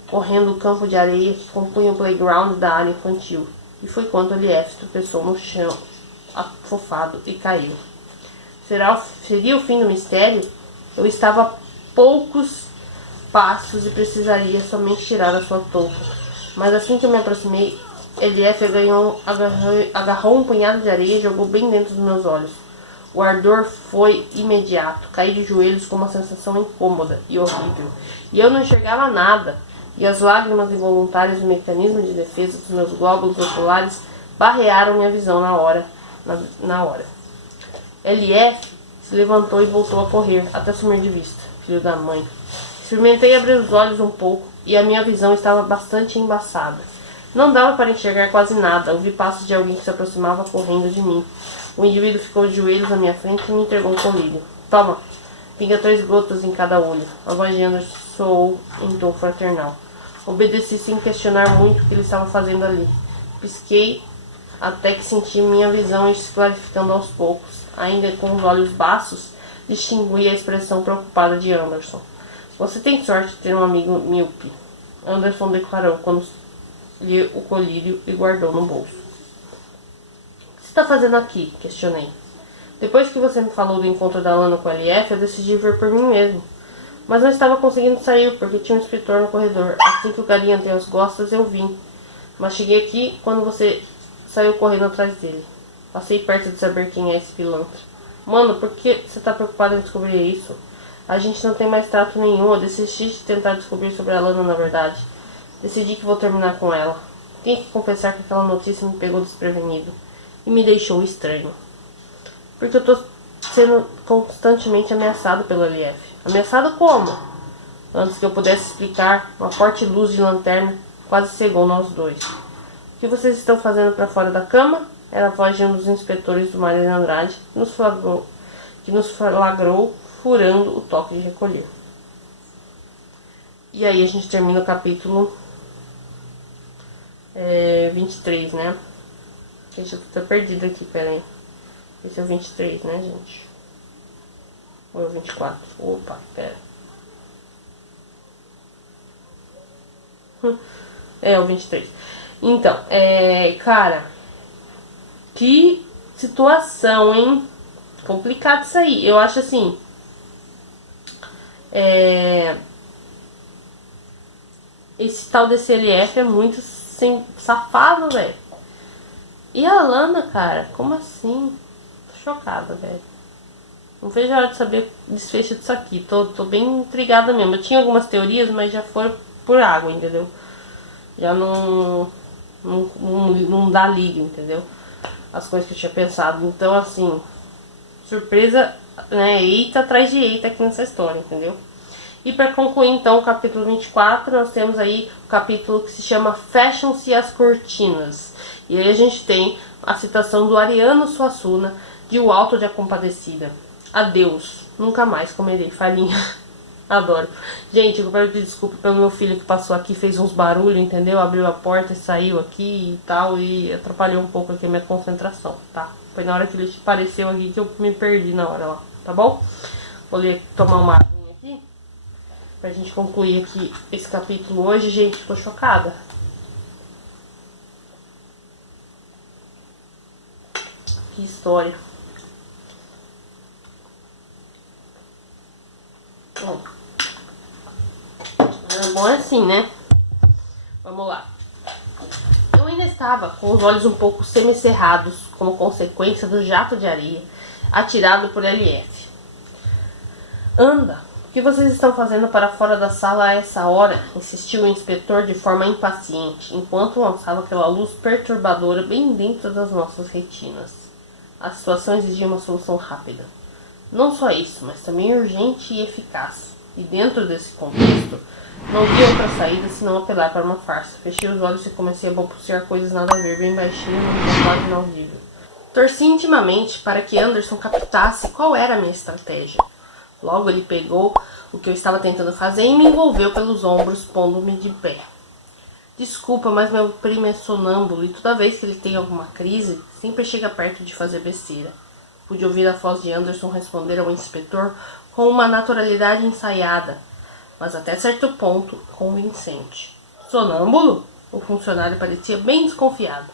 correndo o campo de areia que compunha o playground da área infantil. E foi quando LF tropeçou no chão afofado e caiu. Seria o fim do mistério? Eu estava a poucos passos e precisaria somente tirar a sua touca. Mas assim que eu me aproximei, Eliéfer agarrou um punhado de areia e jogou bem dentro dos meus olhos. O ardor foi imediato. Caí de joelhos com uma sensação incômoda e horrível. E eu não enxergava nada. E as lágrimas involuntárias do mecanismo de defesa dos meus glóbulos oculares barrearam minha visão na hora. Eliéfer se levantou e voltou a correr, até sumir de vista. Filho da mãe. Experimentei abrir os olhos um pouco e a minha visão estava bastante embaçada. Não dava para enxergar quase nada. Ouvi passos de alguém que se aproximava correndo de mim. O indivíduo ficou de joelhos à minha frente e me entregou um colírio. Toma, pinga 3 gotas em cada olho. A voz de Anderson soou em tom fraternal. Obedeci sem questionar muito o que ele estava fazendo ali. Pisquei até que senti minha visão se clarificando aos poucos. Ainda com os olhos baços, distingui a expressão preocupada de Anderson. Você tem sorte de ter um amigo míope, Anderson declarou quando lhe o colírio e guardou no bolso. O que você está fazendo aqui? Questionei. Depois que você me falou do encontro da Lana com a LF, eu decidi vir por mim mesmo. Mas não estava conseguindo sair porque tinha um inspetor no corredor. Assim que o galinha deu as costas, eu vim. Mas cheguei aqui quando você saiu correndo atrás dele. Passei perto de saber quem é esse pilantra. Mano, por que você está preocupado em descobrir isso? A gente não tem mais trato nenhum. Eu desisti de tentar descobrir sobre a Lana na verdade. Decidi que vou terminar com ela. Tenho que confessar que aquela notícia me pegou desprevenido. E me deixou estranho. Porque eu tô sendo constantemente ameaçado pelo LF. Ameaçado como? Antes que eu pudesse explicar, uma forte luz de lanterna quase cegou nós dois. O que vocês estão fazendo para fora da cama? Era a voz de um dos inspetores do Mário de Andrade que nos flagrou furando o toque de recolher. E aí a gente termina o capítulo 23, né? Gente, eu tô perdida aqui, peraí. Esse é o 23, né, gente? Ou é o 24? Opa, pera. É o 23. Então, cara, que situação, hein? Complicado isso aí. Eu acho assim. Esse tal desse LF é muito safado, velho. E a Lana, cara, como assim? Tô chocada, velho. Não vejo a hora de saber o desfecho disso aqui. Tô bem intrigada mesmo. Eu tinha algumas teorias, mas já foram por água, entendeu? Já não dá liga, entendeu? As coisas que eu tinha pensado. Então, assim, surpresa, né? Eita atrás de eita aqui nessa história, entendeu? E para concluir, então, o capítulo 24, nós temos aí o capítulo que se chama Fecham-se as Cortinas. E aí a gente tem a citação do Ariano Suassuna, de O Alto de A Compadecida. Adeus, nunca mais comerei farinha. Adoro. Gente, eu quero pedir desculpa pelo meu filho que passou aqui, fez uns barulhos, entendeu? Abriu a porta e saiu aqui e tal, e atrapalhou um pouco aqui a minha concentração, tá? Foi na hora que ele apareceu aqui que eu me perdi na hora lá, tá bom? Vou tomar uma aguinha aqui, pra gente concluir aqui esse capítulo hoje. Gente, tô chocada. Que história. Bom, é bom assim, né? Vamos lá. Eu ainda estava com os olhos um pouco semicerrados como consequência do jato de areia atirado por LF. Anda, o que vocês estão fazendo para fora da sala a essa hora? Insistiu o inspetor de forma impaciente, enquanto lançava aquela luz perturbadora bem dentro das nossas retinas. A situação exigia uma solução rápida. Não só isso, mas também urgente e eficaz. E dentro desse contexto, não vi outra saída senão apelar para uma farsa. Fechei os olhos e comecei a balbuciar coisas nada a ver, bem baixinho, numa página horrível. Torci intimamente para que Anderson captasse qual era a minha estratégia. Logo ele pegou o que eu estava tentando fazer e me envolveu pelos ombros, pondo-me de pé. Desculpa, mas meu primo é sonâmbulo e toda vez que ele tem alguma crise, sempre chega perto de fazer besteira. Pude ouvir a voz de Anderson responder ao inspetor com uma naturalidade ensaiada, mas até certo ponto convincente. Sonâmbulo? O funcionário parecia bem desconfiado.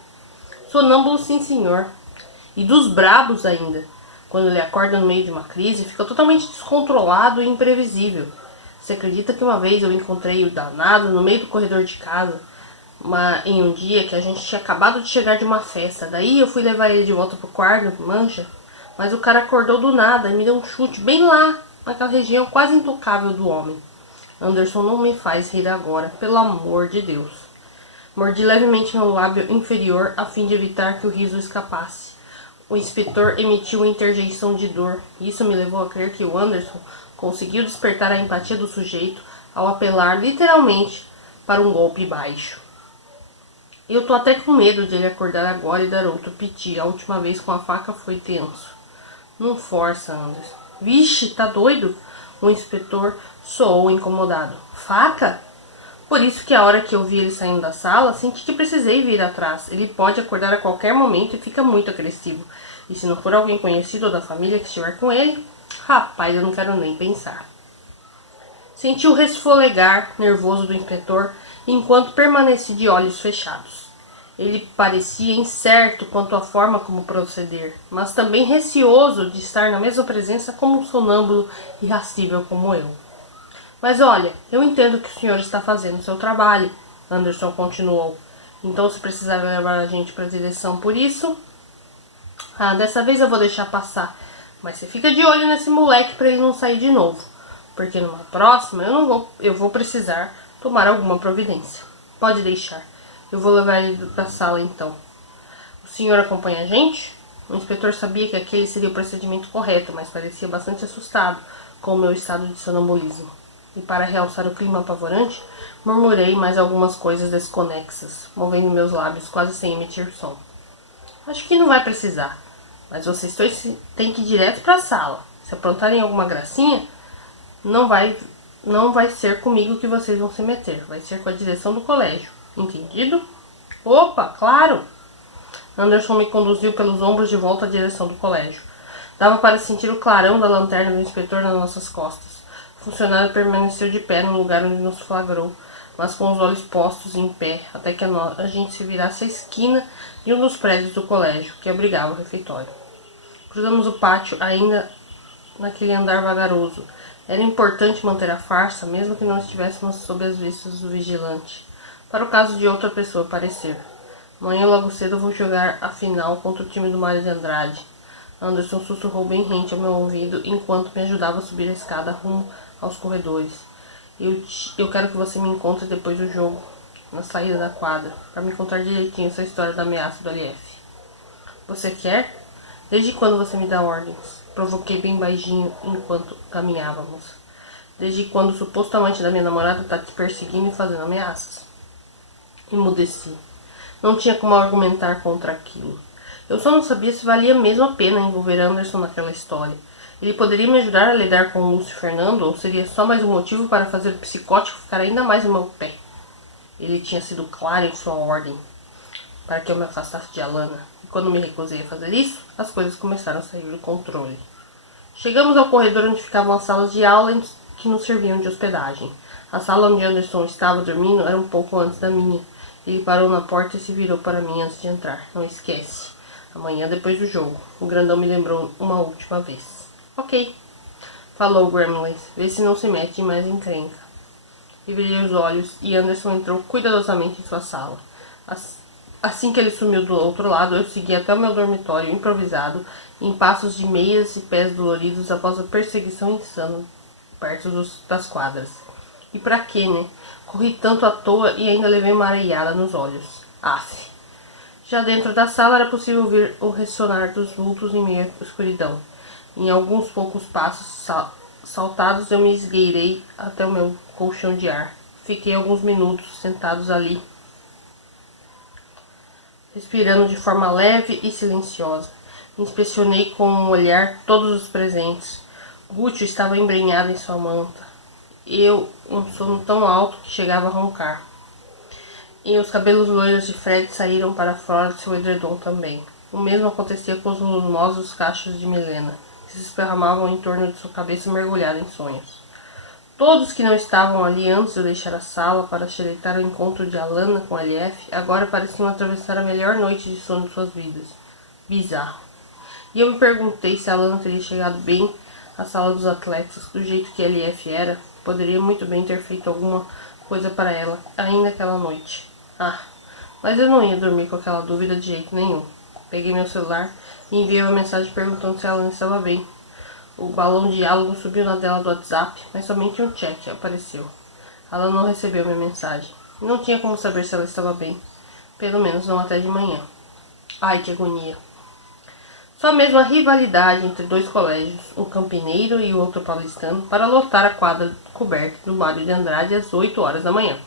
Sonâmbulo, sim, senhor. E dos brabos ainda. Quando ele acorda no meio de uma crise, fica totalmente descontrolado e imprevisível. Você acredita que uma vez eu encontrei o danado no meio do corredor de casa, em um dia que a gente tinha acabado de chegar de uma festa. Daí eu fui levar ele de volta pro quarto, mancha, mas o cara acordou do nada e me deu um chute bem lá, naquela região quase intocável do homem. Anderson, não me faz rir agora, pelo amor de Deus. Mordi levemente meu lábio inferior a fim de evitar que o riso escapasse. O inspetor emitiu uma interjeição de dor. Isso me levou a crer que o Anderson conseguiu despertar a empatia do sujeito ao apelar literalmente para um golpe baixo. Eu tô até com medo de ele acordar agora e dar outro piti. A última vez com a faca foi tenso. Não força, Anderson. Vixe, tá doido? O inspetor soou incomodado. Faca? Por isso que a hora que eu vi ele saindo da sala, senti que precisei vir atrás. Ele pode acordar a qualquer momento e fica muito agressivo. E se não for alguém conhecido ou da família que estiver com ele, rapaz, eu não quero nem pensar. Senti o resfolegar nervoso do inspetor enquanto permaneci de olhos fechados. Ele parecia incerto quanto à forma como proceder, mas também receoso de estar na mesma presença como um sonâmbulo irascível como eu. Mas olha, eu entendo que o senhor está fazendo o seu trabalho, Anderson continuou. Então se precisar levar a gente para a direção por isso... dessa vez eu vou deixar passar. Mas você fica de olho nesse moleque para ele não sair de novo. Porque numa próxima eu vou precisar tomar alguma providência. Pode deixar. Eu vou levar ele para a sala então. O senhor acompanha a gente? O inspetor sabia que aquele seria o procedimento correto, mas parecia bastante assustado com o meu estado de sonambulismo. E para realçar o clima apavorante, murmurei mais algumas coisas desconexas, movendo meus lábios quase sem emitir som. Acho que não vai precisar, mas vocês dois têm que ir direto para a sala. Se aprontarem alguma gracinha, não vai ser comigo que vocês vão se meter, vai ser com a direção do colégio. Entendido? Opa, claro! Anderson me conduziu pelos ombros de volta à direção do colégio. Dava para sentir o clarão da lanterna do inspetor nas nossas costas. O funcionário permaneceu de pé no lugar onde nos flagrou, mas com os olhos postos em pé, até que a gente se virasse à esquina de um dos prédios do colégio, que abrigava o refeitório. Cruzamos o pátio ainda naquele andar vagaroso. Era importante manter a farsa, mesmo que não estivéssemos sob as vistas do vigilante, para o caso de outra pessoa aparecer. Amanhã logo cedo eu vou jogar a final contra o time do Mário de Andrade. Anderson sussurrou bem rente ao meu ouvido enquanto me ajudava a subir a escada rumo aos corredores. Eu quero que você me encontre depois do jogo, na saída da quadra, para me contar direitinho essa história da ameaça do LF. Você quer? Desde quando você me dá ordens? Provoquei bem baixinho enquanto caminhávamos. Desde quando o suposto amante da minha namorada tá te perseguindo e fazendo ameaças? Emudeci. Não tinha como argumentar contra aquilo. Eu só não sabia se valia mesmo a pena envolver Anderson naquela história. Ele poderia me ajudar a lidar com o Lúcio Fernando ou seria só mais um motivo para fazer o psicótico ficar ainda mais no meu pé? Ele tinha sido claro em sua ordem para que eu me afastasse de Alana. E quando me recusei a fazer isso, as coisas começaram a sair do controle. Chegamos ao corredor onde ficavam as salas de aula que nos serviam de hospedagem. A sala onde Anderson estava dormindo era um pouco antes da minha. Ele parou na porta e se virou para mim antes de entrar. Não esquece. Amanhã depois do jogo. O grandão me lembrou uma última vez. Ok. Falou Gremlins. Vê se não se mete mais encrenca. E virei os olhos e Anderson entrou cuidadosamente em sua sala. Assim que ele sumiu do outro lado, eu segui até o meu dormitório improvisado, em passos de meias e pés doloridos após a perseguição insana perto das quadras. E pra quê, né? Corri tanto à toa e ainda levei uma areiada nos olhos. Aff. Já dentro da sala era possível ouvir o ressonar dos vultos em meio à escuridão. Em alguns poucos passos saltados eu me esgueirei até o meu colchão de ar. Fiquei alguns minutos sentados ali, respirando de forma leve e silenciosa. Inspecionei com um olhar todos os presentes. Gucci estava embrenhado em sua manta. Um sono tão alto que chegava a roncar. E os cabelos loiros de Fred saíram para fora de seu edredom também. O mesmo acontecia com os volumosos cachos de Milena, que se esparramavam em torno de sua cabeça mergulhada em sonhos. Todos que não estavam ali antes de eu deixar a sala para xeretar o encontro de Alana com LF, agora pareciam atravessar a melhor noite de sono de suas vidas. Bizarro. E eu me perguntei se a Lana teria chegado bem à sala dos atletas, do jeito que a LF era. Poderia muito bem ter feito alguma coisa para ela, ainda aquela noite. Ah, mas eu não ia dormir com aquela dúvida de jeito nenhum. Peguei meu celular e enviei uma mensagem perguntando se a Lana estava bem. O balão de diálogo subiu na tela do WhatsApp, mas somente um chat apareceu. Ela não recebeu minha mensagem. Não tinha como saber se ela estava bem. Pelo menos não até de manhã. Ai, que agonia. Só mesmo a rivalidade entre dois colégios, um campineiro e o outro paulistano, para lotar a quadra coberta do Mário de Andrade às 8 horas da manhã.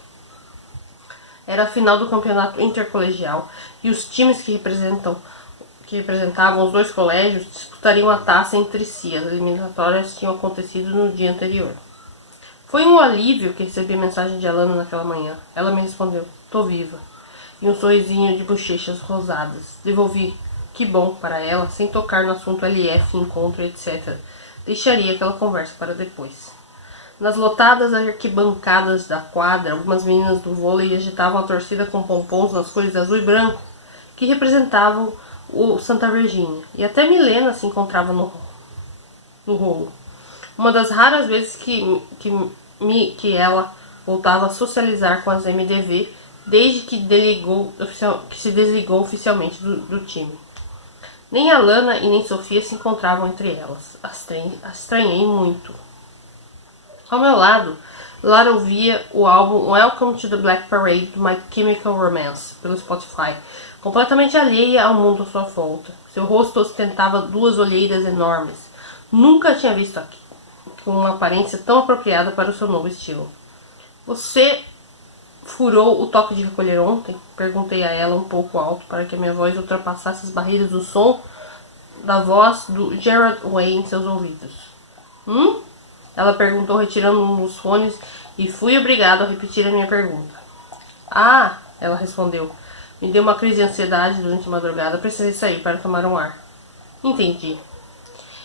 Era a final do campeonato intercolegial e os times que representavam os dois colégios disputariam a taça entre si. As eliminatórias tinham acontecido no dia anterior. Foi um alívio que recebi a mensagem de Alana naquela manhã. Ela me respondeu, tô viva. E um sorrisinho de bochechas rosadas. Devolvi, que bom, para ela, sem tocar no assunto LF, encontro, etc. Deixaria aquela conversa para depois. Nas lotadas arquibancadas da quadra, algumas meninas do vôlei agitavam a torcida com pompons nas cores azul e branco, que representavam o Santa Virgínia. E até Milena se encontrava no rolo. Uma das raras vezes que ela voltava a socializar com as MDV desde que se desligou oficialmente do time. Nem Alana e nem Sofia se encontravam entre elas. As estranhei muito. Ao meu lado, Lara ouvia o álbum Welcome to the Black Parade do My Chemical Romance pelo Spotify, completamente alheia ao mundo à sua volta. Seu rosto ostentava 2 olheiras enormes. Nunca tinha visto aqui com uma aparência tão apropriada para o seu novo estilo. Você furou o toque de recolher ontem? Perguntei a ela um pouco alto para que a minha voz ultrapassasse as barreiras do som da voz do Gerard Way em seus ouvidos. Ela perguntou retirando um dos fones e fui obrigado a repetir a minha pergunta. Ah, ela respondeu. Me deu uma crise de ansiedade durante a madrugada. Precisei sair para tomar um ar. Entendi.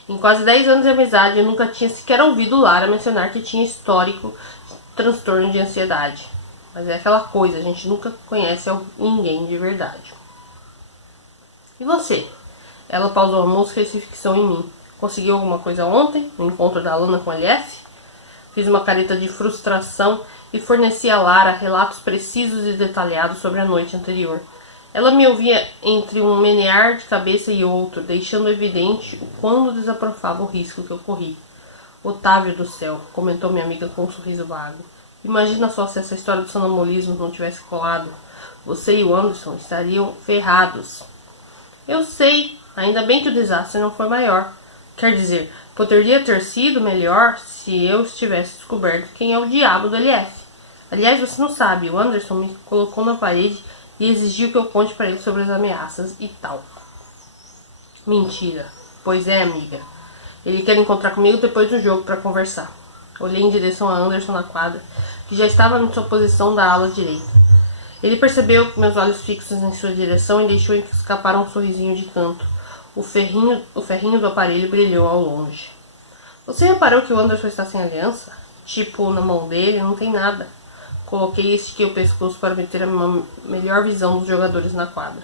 Em quase 10 anos de amizade, eu nunca tinha sequer ouvido Lara mencionar que tinha histórico de transtorno de ansiedade. Mas é aquela coisa, a gente nunca conhece ninguém de verdade. E você? Ela pausou a música e se fixou em mim. Conseguiu alguma coisa ontem, no encontro da Alana com a LF? Fiz uma careta de frustração e forneci a Lara relatos precisos e detalhados sobre a noite anterior. Ela me ouvia entre um menear de cabeça e outro, deixando evidente o quando desaprofava o risco que eu corri. Otávio do céu, comentou minha amiga com um sorriso vago. Imagina só se essa história do sonambulismo não tivesse colado. Você e o Anderson estariam ferrados. Eu sei, ainda bem que o desastre não foi maior. Quer dizer, poderia ter sido melhor se eu tivesse descoberto quem é o diabo do LF. Aliás, você não sabe, o Anderson me colocou na parede e exigiu que eu conte para ele sobre as ameaças e tal. Mentira. Pois é, amiga. Ele quer encontrar comigo depois do jogo para conversar. Olhei em direção a Anderson na quadra, que já estava em sua posição da ala direita. Ele percebeu meus olhos fixos em sua direção e deixou escapar um sorrisinho de canto. O ferrinho do aparelho brilhou ao longe. Você reparou que o Anderson está sem aliança? Tipo, na mão dele não tem nada. Coloquei e estiquei o pescoço para obter uma melhor visão dos jogadores na quadra.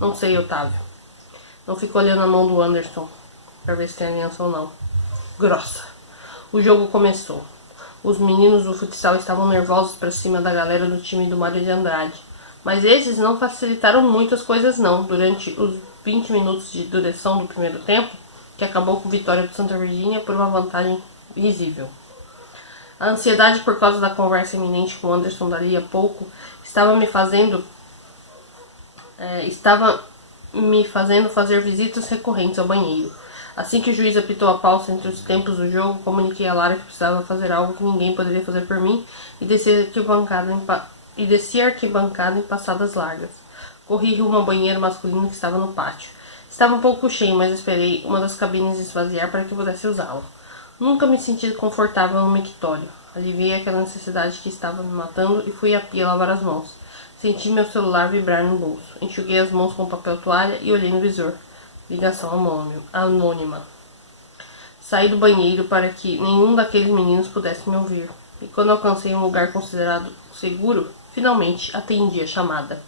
Não sei, Otávio. Não fico olhando a mão do Anderson para ver se tem aliança ou não. Grossa. O jogo começou. Os meninos do futsal estavam nervosos para cima da galera do time do Mário de Andrade. Mas esses não facilitaram muito as coisas não. Durante os 20 minutos de duração do primeiro tempo, que acabou com vitória do Santa Virgínia por uma vantagem visível. A ansiedade por causa da conversa iminente com Anderson dali a pouco estava me fazendo fazer visitas recorrentes ao banheiro. Assim que o juiz apitou a pausa entre os tempos do jogo, comuniquei a Lara que precisava fazer algo que ninguém poderia fazer por mim e desci a arquibancada em passadas largas. Corri rumo ao banheiro masculino que estava no pátio. Estava um pouco cheio, mas esperei uma das cabines esvaziar para que pudesse usá-la. Nunca me senti confortável no mictório. Aliviei aquela necessidade que estava me matando e fui à pia lavar as mãos. Senti meu celular vibrar no bolso. Enxuguei as mãos com papel toalha e olhei no visor. Ligação anônima. Saí do banheiro para que nenhum daqueles meninos pudesse me ouvir. E quando alcancei um lugar considerado seguro, finalmente atendi a chamada.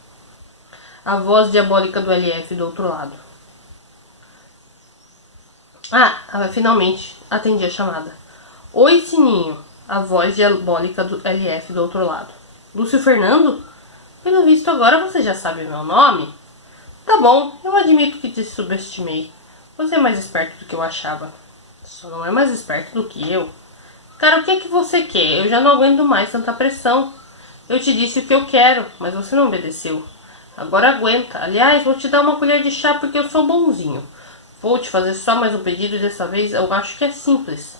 A voz diabólica do LF do outro lado. Finalmente atendi a chamada. Oi, Sininho. A voz diabólica do LF do outro lado. Lúcio Fernando? Pelo visto agora você já sabe meu nome? Tá bom, eu admito que te subestimei. Você é mais esperto do que eu achava. Só não é mais esperto do que eu. Cara, o que é que você quer? Eu já não aguento mais tanta pressão. Eu te disse o que eu quero, mas você não obedeceu. Agora aguenta. Aliás, vou te dar uma colher de chá porque eu sou bonzinho. Vou te fazer só mais um pedido e dessa vez eu acho que é simples.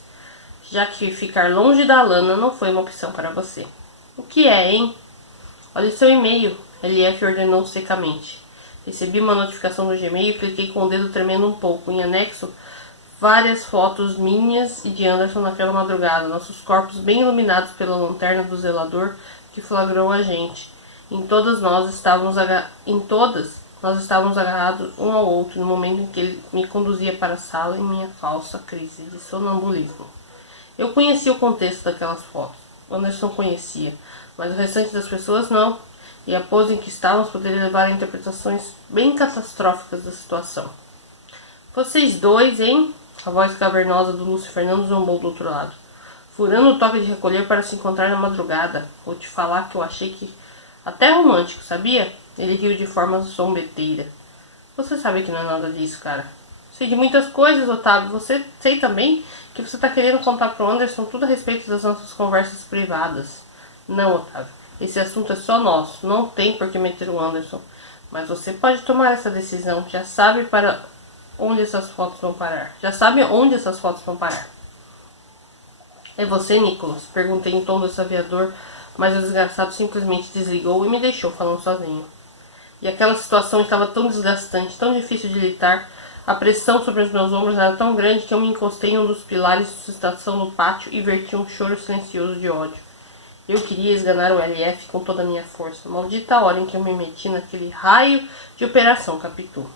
Já que ficar longe da Alana não foi uma opção para você. O que é, hein? Olha seu e-mail, LF ordenou secamente. Recebi uma notificação no Gmail e cliquei com o dedo tremendo um pouco. Em anexo, várias fotos minhas e de Anderson naquela madrugada. Nossos corpos bem iluminados pela lanterna do zelador que flagrou a gente. Em todas nós estávamos agarrados um ao outro no momento em que ele me conduzia para a sala em minha falsa crise de sonambulismo. Eu conhecia o contexto daquelas fotos. Anderson conhecia, mas o restante das pessoas não. E a pose em que estávamos poderia levar a interpretações bem catastróficas da situação. Vocês dois, hein? A voz cavernosa do Lúcio Fernando zombou do outro lado. Furando o toque de recolher para se encontrar na madrugada. Vou te falar que eu achei que até romântico, sabia? Ele riu de forma zombeteira. Você sabe que não é nada disso, cara. Sei de muitas coisas, Otávio. Você sei também que você tá querendo contar pro Anderson tudo a respeito das nossas conversas privadas. Não, Otávio. Esse assunto é só nosso. Não tem por que meter o Anderson. Mas você pode tomar essa decisão. Já sabe para onde essas fotos vão parar. Já sabe onde essas fotos vão parar. É você, Nicholas? Perguntei em tom desafiador, mas o desgraçado simplesmente desligou e me deixou falando sozinho. E aquela situação estava tão desgastante, tão difícil de lidar. A pressão sobre os meus ombros era tão grande que eu me encostei em um dos pilares de sustentação no pátio e verti um choro silencioso de ódio. Eu queria esganar o LF com toda a minha força. Maldita hora em que eu me meti naquele raio de Operação Capitu.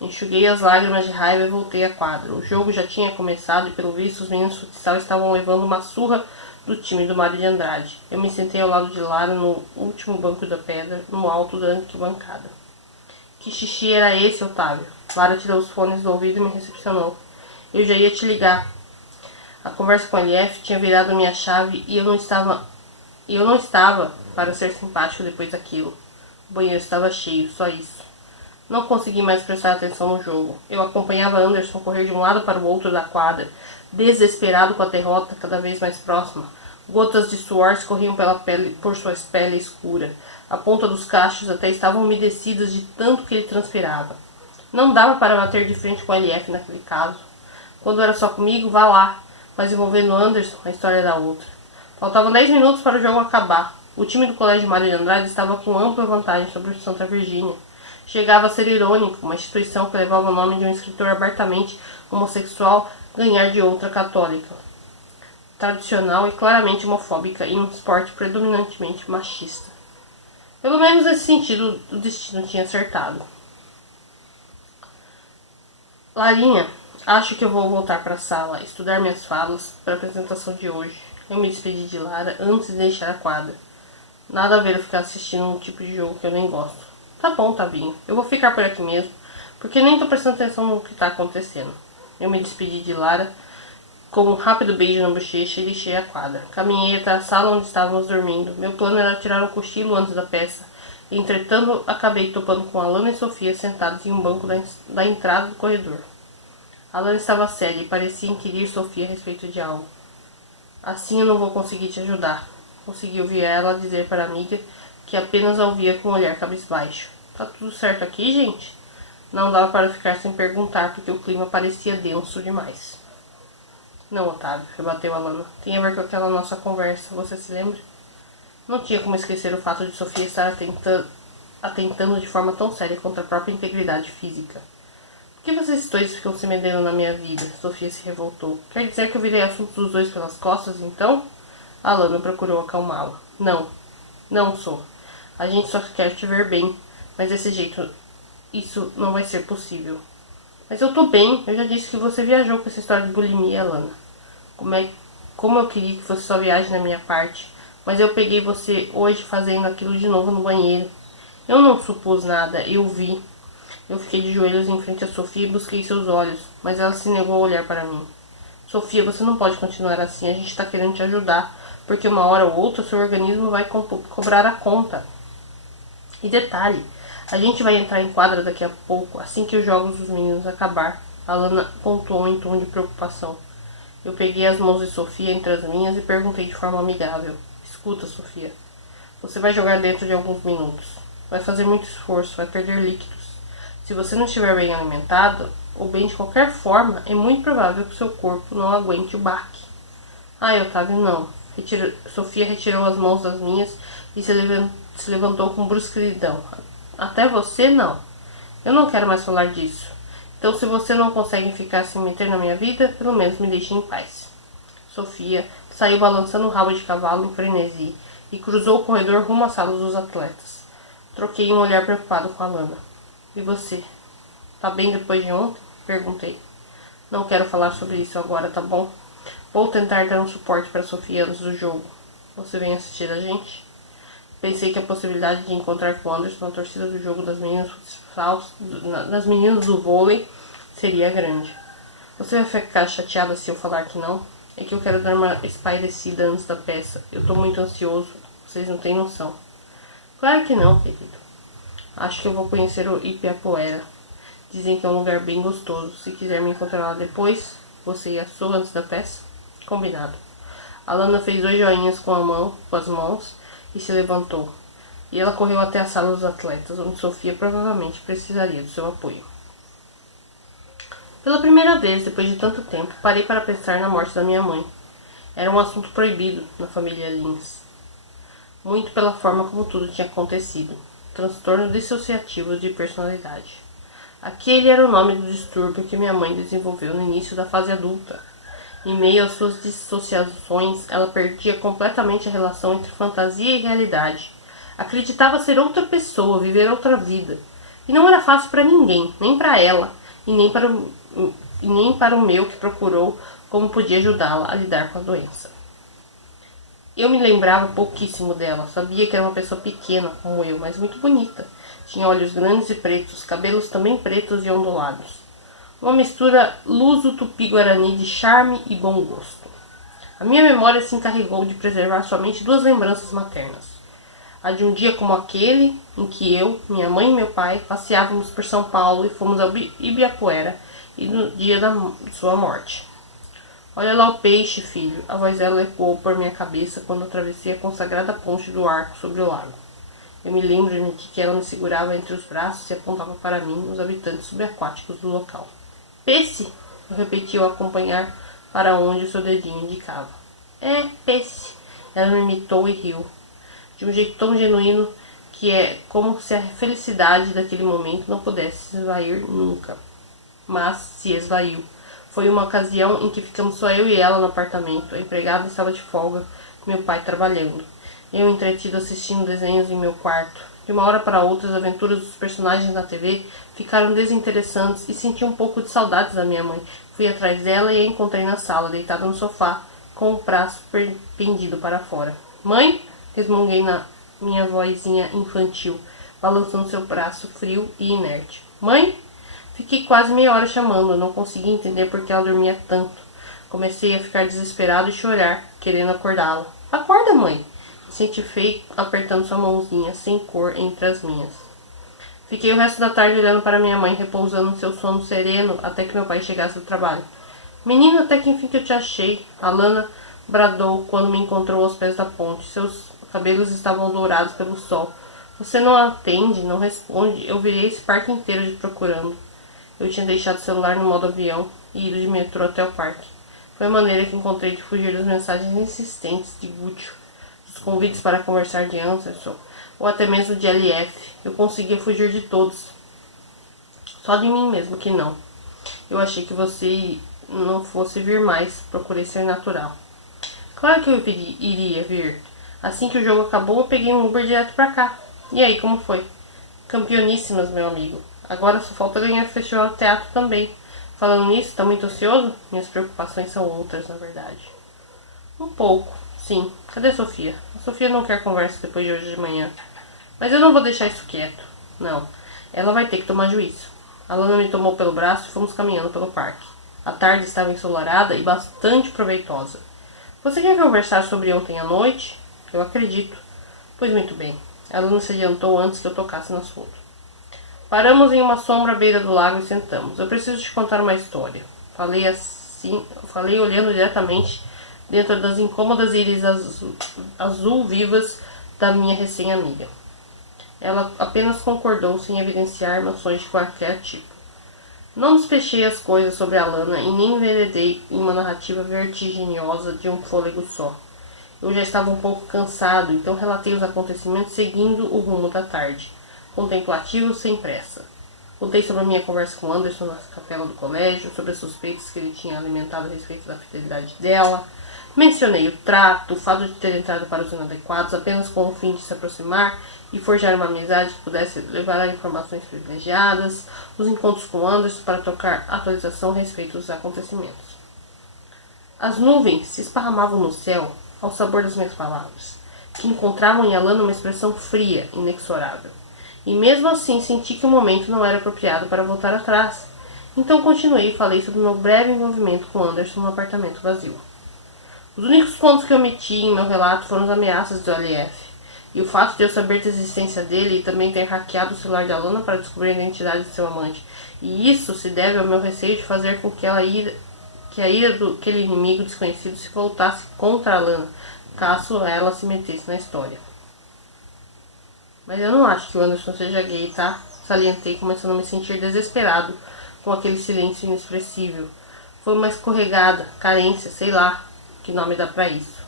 Enxuguei as lágrimas de raiva e voltei à quadra. O jogo já tinha começado e, pelo visto, os meninos de futsal estavam levando uma surra do time do Mário de Andrade. Eu me sentei ao lado de Lara no último banco da pedra, no alto da arquibancada. Que xixi era esse, Otávio? Lara tirou os fones do ouvido e me recepcionou. Eu já ia te ligar. A conversa com a LF tinha virado minha chave e eu não estava para ser simpático depois daquilo. O banheiro estava cheio, só isso. Não consegui mais prestar atenção no jogo. Eu acompanhava Anderson correr de um lado para o outro da quadra, desesperado com a derrota cada vez mais próxima. Gotas de suor escorriam por sua pele escura. A ponta dos cachos até estavam umedecidas de tanto que ele transpirava. Não dava para bater de frente com a LF naquele caso. Quando era só comigo, vá lá. Mas envolvendo Anderson, a história era outra. Faltavam 10 minutos para o jogo acabar. O time do Colégio Mário de Andrade estava com ampla vantagem sobre o Santa Virgínia. Chegava a ser irônico uma instituição que levava o nome de um escritor abertamente homossexual ganhar de outra católica, tradicional e claramente homofóbica em um esporte predominantemente machista. Pelo menos nesse sentido, o destino tinha acertado. Larinha, acho que eu vou voltar para a sala, estudar minhas falas para a apresentação de hoje. Eu me despedi de Lara antes de deixar a quadra. Nada a ver eu ficar assistindo um tipo de jogo que eu nem gosto. Tá bom, Tavinho, eu vou ficar por aqui mesmo, porque nem tô prestando atenção no que tá acontecendo. Eu me despedi de Lara com um rápido beijo na bochecha e deixei a quadra. Caminhei até a sala onde estávamos dormindo. Meu plano era tirar um cochilo antes da peça. Entretanto, acabei topando com Alana e Sofia sentados em um banco da entrada do corredor. Alana estava séria e parecia inquirir Sofia a respeito de algo. Assim eu não vou conseguir te ajudar. Consegui ouvir ela dizer para a amiga que apenas a ouvia com um olhar cabisbaixo. Tá tudo certo aqui, gente? Não dava para ficar sem perguntar, porque o clima parecia denso demais. Não, Otávio, rebateu Alana. Tem a ver com aquela nossa conversa, você se lembra? Não tinha como esquecer o fato de Sofia estar atentando de forma tão séria contra a própria integridade física. Por que vocês dois ficam se metendo na minha vida? Sofia se revoltou. Quer dizer que eu virei assunto dos dois pelas costas, então? Alana procurou acalmá-la. Não sou. A gente só quer te ver bem, mas desse jeito isso não vai ser possível. Mas eu tô bem, eu já disse que você viajou com essa história de bulimia, Alana. Como eu queria que fosse só viagem da minha parte, mas eu peguei você hoje fazendo aquilo de novo no banheiro. Eu não supus nada, eu vi. Eu fiquei de joelhos em frente a Sofia e busquei seus olhos, mas ela se negou a olhar para mim. Sofia, você não pode continuar assim, a gente está querendo te ajudar, porque uma hora ou outra seu organismo vai cobrar a conta. E detalhe, a gente vai entrar em quadra daqui a pouco, assim que os jogos dos meninos acabar. A Lana pontuou em tom de preocupação. Eu peguei as mãos de Sofia entre as minhas e perguntei de forma amigável. Escuta, Sofia, você vai jogar dentro de alguns minutos. Vai fazer muito esforço, vai perder líquidos. Se você não estiver bem alimentado, ou bem de qualquer forma, é muito provável que o seu corpo não aguente o baque. Ai, Otávio, não. Sofia retirou as mãos das minhas e se levantou com brusquidão. Até você, não. Eu não quero mais falar disso. Então, se você não consegue ficar sem meter na minha vida, pelo menos me deixe em paz. Sofia saiu balançando o rabo de cavalo em frenesi e cruzou o corredor rumo à sala dos atletas. Troquei um olhar preocupado com a Lana. E você? Tá bem depois de ontem? Perguntei. Não quero falar sobre isso agora, tá bom? Vou tentar dar um suporte para Sofia antes do jogo. Você vem assistir a gente? Pensei que a possibilidade de encontrar com Anderson na torcida do jogo das meninas do vôlei seria grande. Você vai ficar chateada se eu falar que não? É que eu quero dar uma espairecida antes da peça. Eu tô muito ansioso. Vocês não têm noção. Claro que não, querido. Acho que eu vou conhecer o Ibirapuera. Dizem que é um lugar bem gostoso. Se quiser me encontrar lá depois, você e a sua antes da peça? Combinado. A Lana fez 2 joinhas com as mãos e se levantou. E ela correu até a sala dos atletas, onde Sofia provavelmente precisaria do seu apoio. Pela primeira vez, depois de tanto tempo, parei para pensar na morte da minha mãe. Era um assunto proibido na família Lins. Muito pela forma como tudo tinha acontecido. Transtorno dissociativo de personalidade. Aquele era o nome do distúrbio que minha mãe desenvolveu no início da fase adulta. Em meio às suas dissociações, ela perdia completamente a relação entre fantasia e realidade. Acreditava ser outra pessoa, viver outra vida. E não era fácil para ninguém, nem para ela, e nem para o meu que procurou como podia ajudá-la a lidar com a doença. Eu me lembrava pouquíssimo dela, sabia que era uma pessoa pequena como eu, mas muito bonita. Tinha olhos grandes e pretos, cabelos também pretos e ondulados. Uma mistura luso-tupi-guarani de charme e bom gosto. A minha memória se encarregou de preservar somente 2 lembranças maternas. A de um dia como aquele, em que eu, minha mãe e meu pai passeávamos por São Paulo e fomos ao Ibirapuera, e no dia da sua morte. Olha lá o peixe, filho. A voz dela ecoou por minha cabeça quando atravessei a consagrada ponte do arco sobre o lago. Eu me lembro de que ela me segurava entre os braços e apontava para mim os habitantes subaquáticos do local. Peixe? Eu repeti ao acompanhar para onde o seu dedinho indicava. É, peixe. Ela me imitou e riu. De um jeito tão genuíno que é como se a felicidade daquele momento não pudesse se esvair nunca. Mas se esvaiu. Foi uma ocasião em que ficamos só eu e ela no apartamento. A empregada estava de folga, meu pai trabalhando. Eu entretido assistindo desenhos em meu quarto. De uma hora para outra, as aventuras dos personagens na TV ficaram desinteressantes e senti um pouco de saudades da minha mãe. Fui atrás dela e a encontrei na sala, deitada no sofá, com o braço pendido para fora. Mãe? Resmunguei na minha vozinha infantil, balançando seu braço frio e inerte. Mãe? Fiquei quase meia hora chamando, não conseguia entender por que ela dormia tanto. Comecei a ficar desesperado e chorar, querendo acordá-la. Acorda, mãe! Senti feio apertando sua mãozinha, sem cor, entre as minhas. Fiquei o resto da tarde olhando para minha mãe, repousando em seu sono sereno, até que meu pai chegasse do trabalho. Menino, até que enfim que eu te achei. A Lana bradou quando me encontrou aos pés da ponte. Seus cabelos estavam dourados pelo sol. Você não atende, não responde. Eu virei esse parque inteiro te procurando. Eu tinha deixado o celular no modo avião e ido de metrô até o parque. Foi a maneira que encontrei de fugir das mensagens insistentes de Guccio, dos convites para conversar de Anderson, ou até mesmo de LF. Eu conseguia fugir de todos. Só de mim mesmo que não. Eu achei que você não fosse vir mais. Procurei ser natural. Claro que eu iria vir. Assim que o jogo acabou, eu peguei um Uber direto pra cá. E aí, como foi? Campeoníssimas, meu amigo. Agora só falta ganhar o festival de teatro também. Falando nisso, tá muito ansioso? Minhas preocupações são outras, na verdade. Um pouco, sim. Cadê a Sofia? A Sofia não quer conversa depois de hoje de manhã. Mas eu não vou deixar isso quieto. Não. Ela vai ter que tomar juízo. Alana me tomou pelo braço e fomos caminhando pelo parque. A tarde estava ensolarada e bastante proveitosa. Você quer conversar sobre ontem à noite? Eu acredito. Pois muito bem. Alana se adiantou antes que eu tocasse no assunto. Paramos em uma sombra à beira do lago e sentamos. Eu preciso te contar uma história. Falei olhando diretamente dentro das incômodas íris azul vivas da minha recém-amiga. Ela apenas concordou sem evidenciar emoções de qualquer tipo. Não despechei as coisas sobre Alana e nem enveredei em uma narrativa vertiginosa de um fôlego só. Eu já estava um pouco cansado, então relatei os acontecimentos seguindo o rumo da tarde, contemplativo sem pressa. Contei sobre a minha conversa com Anderson na capela do colégio, sobre as suspeitas que ele tinha alimentado a respeito da fidelidade dela. Mencionei o trato, o fato de ter entrado para os inadequados apenas com o fim de se aproximar e forjar uma amizade que pudesse levar a informações privilegiadas, os encontros com Anderson para trocar atualização a respeito dos acontecimentos. As nuvens se esparramavam no céu ao sabor das minhas palavras, que encontravam em Alana uma expressão fria, inexorável. E mesmo assim senti que o momento não era apropriado para voltar atrás. Então continuei e falei sobre meu breve envolvimento com Anderson no apartamento vazio. Os únicos pontos que eu omiti em meu relato foram as ameaças do LF. E o fato de eu saber da existência dele e também ter hackeado o celular de Alana para descobrir a identidade de seu amante. E isso se deve ao meu receio de fazer com que a ira daquele inimigo desconhecido se voltasse contra Alana, caso ela se metesse na história. Mas eu não acho que o Anderson seja gay, tá? Salientei, começando a me sentir desesperado com aquele silêncio inexpressível. Foi uma escorregada, carência, sei lá que nome dá pra isso.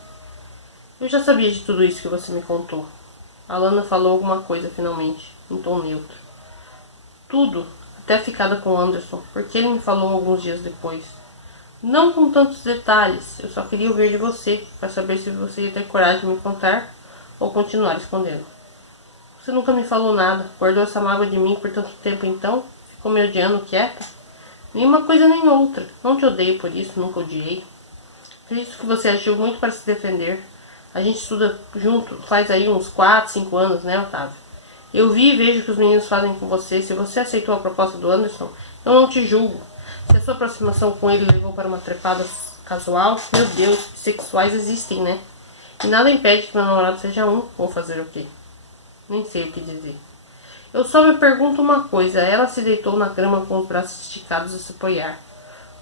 Eu já sabia de tudo isso que você me contou. Alana falou alguma coisa finalmente, em tom neutro. Tudo, até a ficada com Anderson, porque ele me falou alguns dias depois. Não com tantos detalhes, eu só queria ouvir de você, para saber se você ia ter coragem de me contar ou continuar escondendo. Você nunca me falou nada, guardou essa mágoa de mim por tanto tempo então, ficou me odiando quieta? Nenhuma coisa nem outra, não te odeio por isso, nunca odiei. Acredito que você agiu muito para se defender. A gente estuda junto, faz aí uns 4, 5 anos, né, Otávio? Eu vi e vejo o que os meninos fazem com você. Se você aceitou a proposta do Anderson, eu não te julgo. Se a sua aproximação com ele levou para uma trepada casual, meu Deus, sexuais existem, né? E nada impede que meu namorado seja um. Vou fazer o quê? Nem sei o que dizer. Eu só me pergunto uma coisa. Ela se deitou na grama com os braços esticados a se apoiar.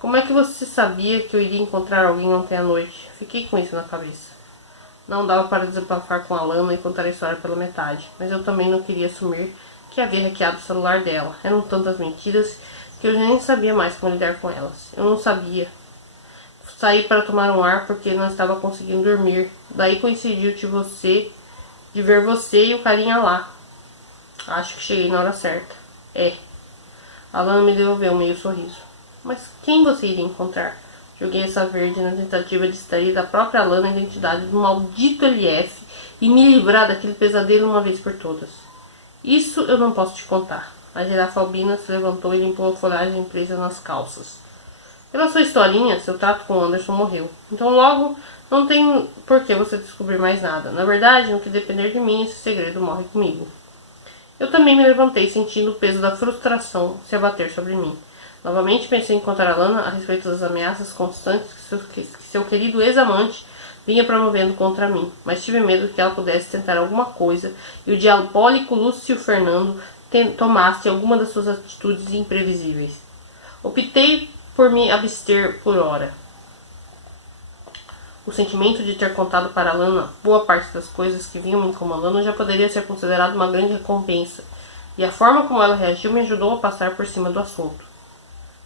Como é que você sabia que eu iria encontrar alguém ontem à noite? Fiquei com isso na cabeça. Não dava para desabafar com a Alana e contar a história pela metade, mas eu também não queria assumir que havia hackeado o celular dela. Eram tantas mentiras que eu nem sabia mais como lidar com elas. Eu não sabia. Saí para tomar um ar porque não estava conseguindo dormir. Daí coincidiu de ver você e o carinha lá. Acho que cheguei na hora certa. A Alana me devolveu um meio sorriso. Mas quem você iria encontrar? Joguei essa verde na tentativa de extrair da própria Alana a identidade do maldito LF e me livrar daquele pesadelo uma vez por todas. Isso eu não posso te contar. A girafa albina se levantou e limpou a folhagem presa nas calças. Pela sua historinha, seu trato com Anderson morreu. Então logo não tem por que você descobrir mais nada. Na verdade, no que depender de mim, esse segredo morre comigo. Eu também me levantei sentindo o peso da frustração se abater sobre mim. Novamente pensei em contar a Lana a respeito das ameaças constantes que seu querido ex-amante vinha promovendo contra mim, mas tive medo que ela pudesse tentar alguma coisa e o diabólico Lúcio Fernando tomasse alguma das suas atitudes imprevisíveis. Optei por me abster por hora. O sentimento de ter contado para Lana boa parte das coisas que vinham me incomodando já poderia ser considerado uma grande recompensa, e a forma como ela reagiu me ajudou a passar por cima do assunto.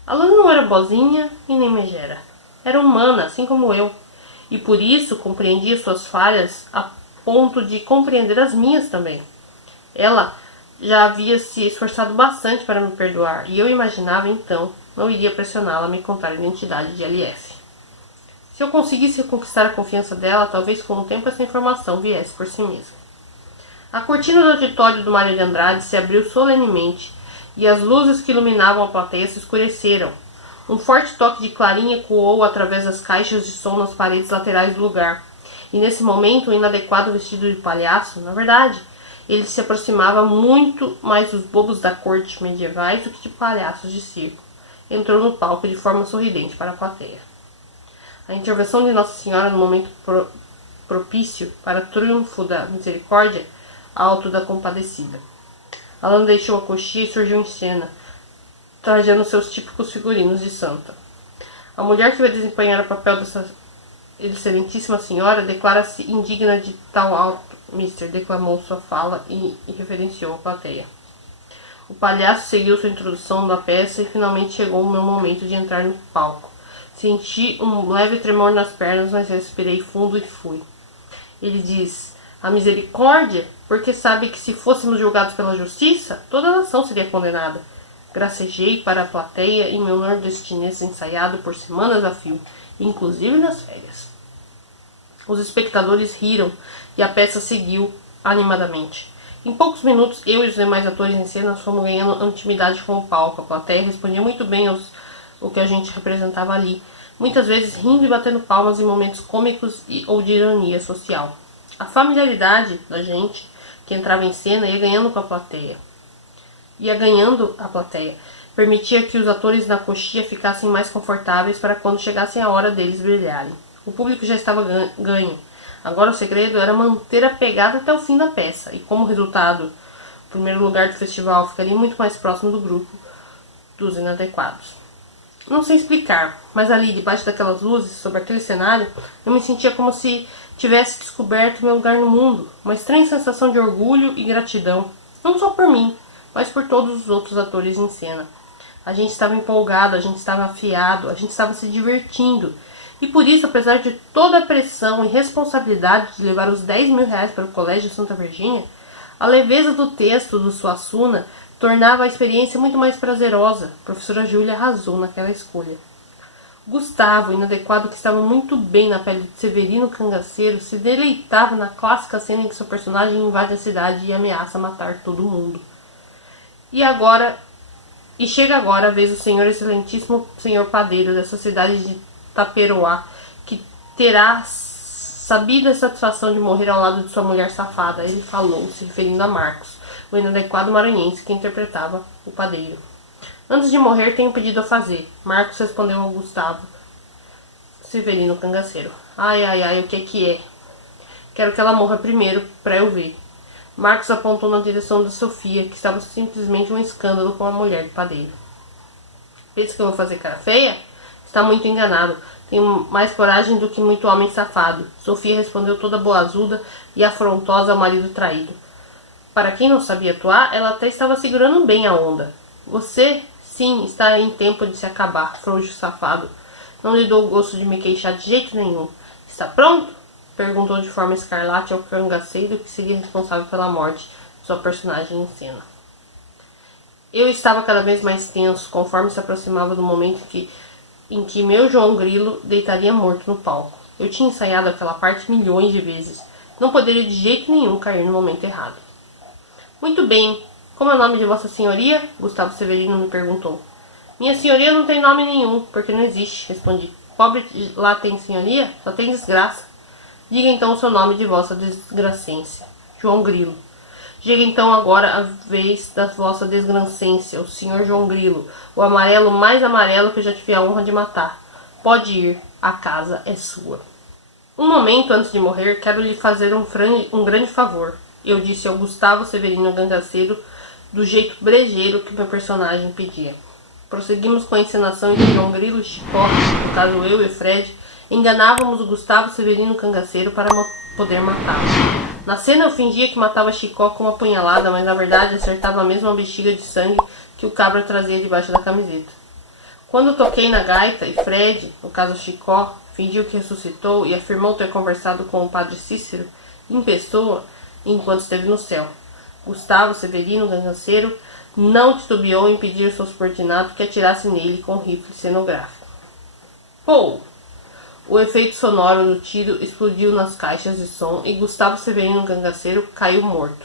A Lana não era boazinha e nem megera. Era humana, assim como eu, e por isso compreendia suas falhas a ponto de compreender as minhas também. Ela já havia se esforçado bastante para me perdoar, e eu imaginava então não iria pressioná-la a me contar a identidade de LF. Se eu conseguisse conquistar a confiança dela, talvez com o tempo essa informação viesse por si mesma. A cortina do auditório do Mário de Andrade se abriu solenemente e as luzes que iluminavam a plateia se escureceram. Um forte toque de clarim ecoou através das caixas de som nas paredes laterais do lugar. E nesse momento, o inadequado vestido de palhaço, na verdade, ele se aproximava muito mais dos bobos da corte medievais do que de palhaços de circo. Entrou no palco de forma sorridente para a plateia. A intervenção de Nossa Senhora no momento propício para o triunfo da misericórdia, alto da compadecida. Alan deixou a coxia e surgiu em cena, trajando seus típicos figurinos de santa. A mulher que vai desempenhar o papel dessa excelentíssima senhora declara-se indigna de tal alto, Mister, declamou sua fala e referenciou a plateia. O palhaço seguiu sua introdução da peça e finalmente chegou o meu momento de entrar no palco. Senti um leve tremor nas pernas, mas respirei fundo e fui. Ele diz, a misericórdia, porque sabe que se fôssemos julgados pela justiça, toda a nação seria condenada. Gracejei para a plateia em meu nordestinês ensaiado por semanas a fio, inclusive nas férias. Os espectadores riram e a peça seguiu animadamente. Em poucos minutos, eu e os demais atores em cena fomos ganhando intimidade com o palco. A plateia respondia muito bem o que a gente representava ali, muitas vezes rindo e batendo palmas em momentos cômicos ou de ironia social. A familiaridade da gente que entrava em cena ia ganhando a plateia. Permitia que os atores na coxia ficassem mais confortáveis para quando chegassem a hora deles brilharem. O público já estava ganho. Agora o segredo era manter a pegada até o fim da peça. E como resultado, o primeiro lugar do festival ficaria muito mais próximo do grupo dos inadequados. Não sei explicar, mas ali, debaixo daquelas luzes, sobre aquele cenário, eu me sentia como se tivesse descoberto meu lugar no mundo. Uma estranha sensação de orgulho e gratidão. Não só por mim, mas por todos os outros atores em cena. A gente estava empolgado, a gente estava afiado, a gente estava se divertindo. E por isso, apesar de toda a pressão e responsabilidade de levar os 10 mil reais para o Colégio Santa Virgínia, a leveza do texto do Suassuna tornava a experiência muito mais prazerosa. A professora Júlia arrasou naquela escolha. Gustavo, inadequado que estava muito bem na pele de Severino Cangaceiro, se deleitava na clássica cena em que seu personagem invade a cidade e ameaça matar todo mundo. E chega agora a vez do senhor excelentíssimo senhor padeiro dessa cidade de Taperoá, que terá sabida a satisfação de morrer ao lado de sua mulher safada. Ele falou, se referindo a Marcos, o inadequado maranhense que interpretava o padeiro. Antes de morrer, tenho um pedido a fazer. Marcos respondeu ao Gustavo Severino Cangaceiro. Ai, o que é? Quero que ela morra primeiro, para eu ver. Marcos apontou na direção de Sofia, que estava simplesmente um escândalo com a mulher do padeiro. Pensa que eu vou fazer cara feia? Está muito enganado. Tenho mais coragem do que muito homem safado. Sofia respondeu toda boazuda e afrontosa ao marido traído. Para quem não sabia atuar, ela até estava segurando bem a onda. Você, sim, está em tempo de se acabar, frouxo safado. Não lhe dou o gosto de me queixar de jeito nenhum. Está pronto? Perguntou de forma escarlate ao cangaceiro que seria responsável pela morte de sua personagem em cena. Eu estava cada vez mais tenso, conforme se aproximava do momento em que meu João Grilo deitaria morto no palco. Eu tinha ensaiado aquela parte milhões de vezes. Não poderia de jeito nenhum cair no momento errado. Muito bem. Como é o nome de Vossa Senhoria? Gustavo Severino me perguntou. Minha senhoria não tem nome nenhum, porque não existe, respondi. Pobre lá tem senhoria? Só tem desgraça. Diga então o seu nome de vossa desgracência. João Grilo. Diga então agora a vez da vossa desgrancência, o senhor João Grilo, o amarelo mais amarelo que eu já tive a honra de matar. Pode ir, a casa é sua. Um momento antes de morrer, quero lhe fazer um grande favor. Eu disse ao Gustavo Severino Cangaceiro, do jeito brejeiro que meu personagem pedia. Prosseguimos com a encenação em que João Grilo e Chicó, no caso eu e Fred, enganávamos o Gustavo Severino Cangaceiro para poder matá-lo. Na cena eu fingia que matava Chicó com uma punhalada, mas na verdade acertava a mesma bexiga de sangue que o cabra trazia debaixo da camiseta. Quando toquei na gaita e Fred, no caso Chicó, fingiu que ressuscitou e afirmou ter conversado com o padre Cícero em pessoa enquanto esteve no céu. Gustavo Severino Cangaceiro não titubeou em pedir ao seu subordinado que atirasse nele com um rifle cenográfico. Pou! O efeito sonoro do tiro explodiu nas caixas de som e Gustavo Severino Cangaceiro caiu morto.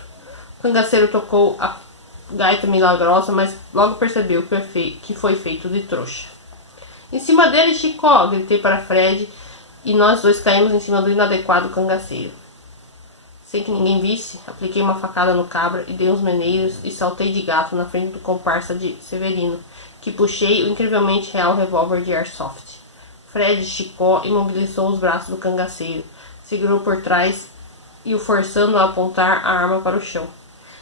O cangaceiro tocou a gaita milagrosa, mas logo percebeu que foi feito de trouxa. Em cima dele, Chicó! Gritei para Fred e nós dois caímos em cima do inadequado cangaceiro. Sem que ninguém visse, apliquei uma facada no cabra e dei uns meneiros e saltei de gato na frente do comparsa de Severino, que puxei o incrivelmente real revólver de airsoft. Fred Chicó imobilizou os braços do cangaceiro, segurou por trás e o forçando a apontar a arma para o chão.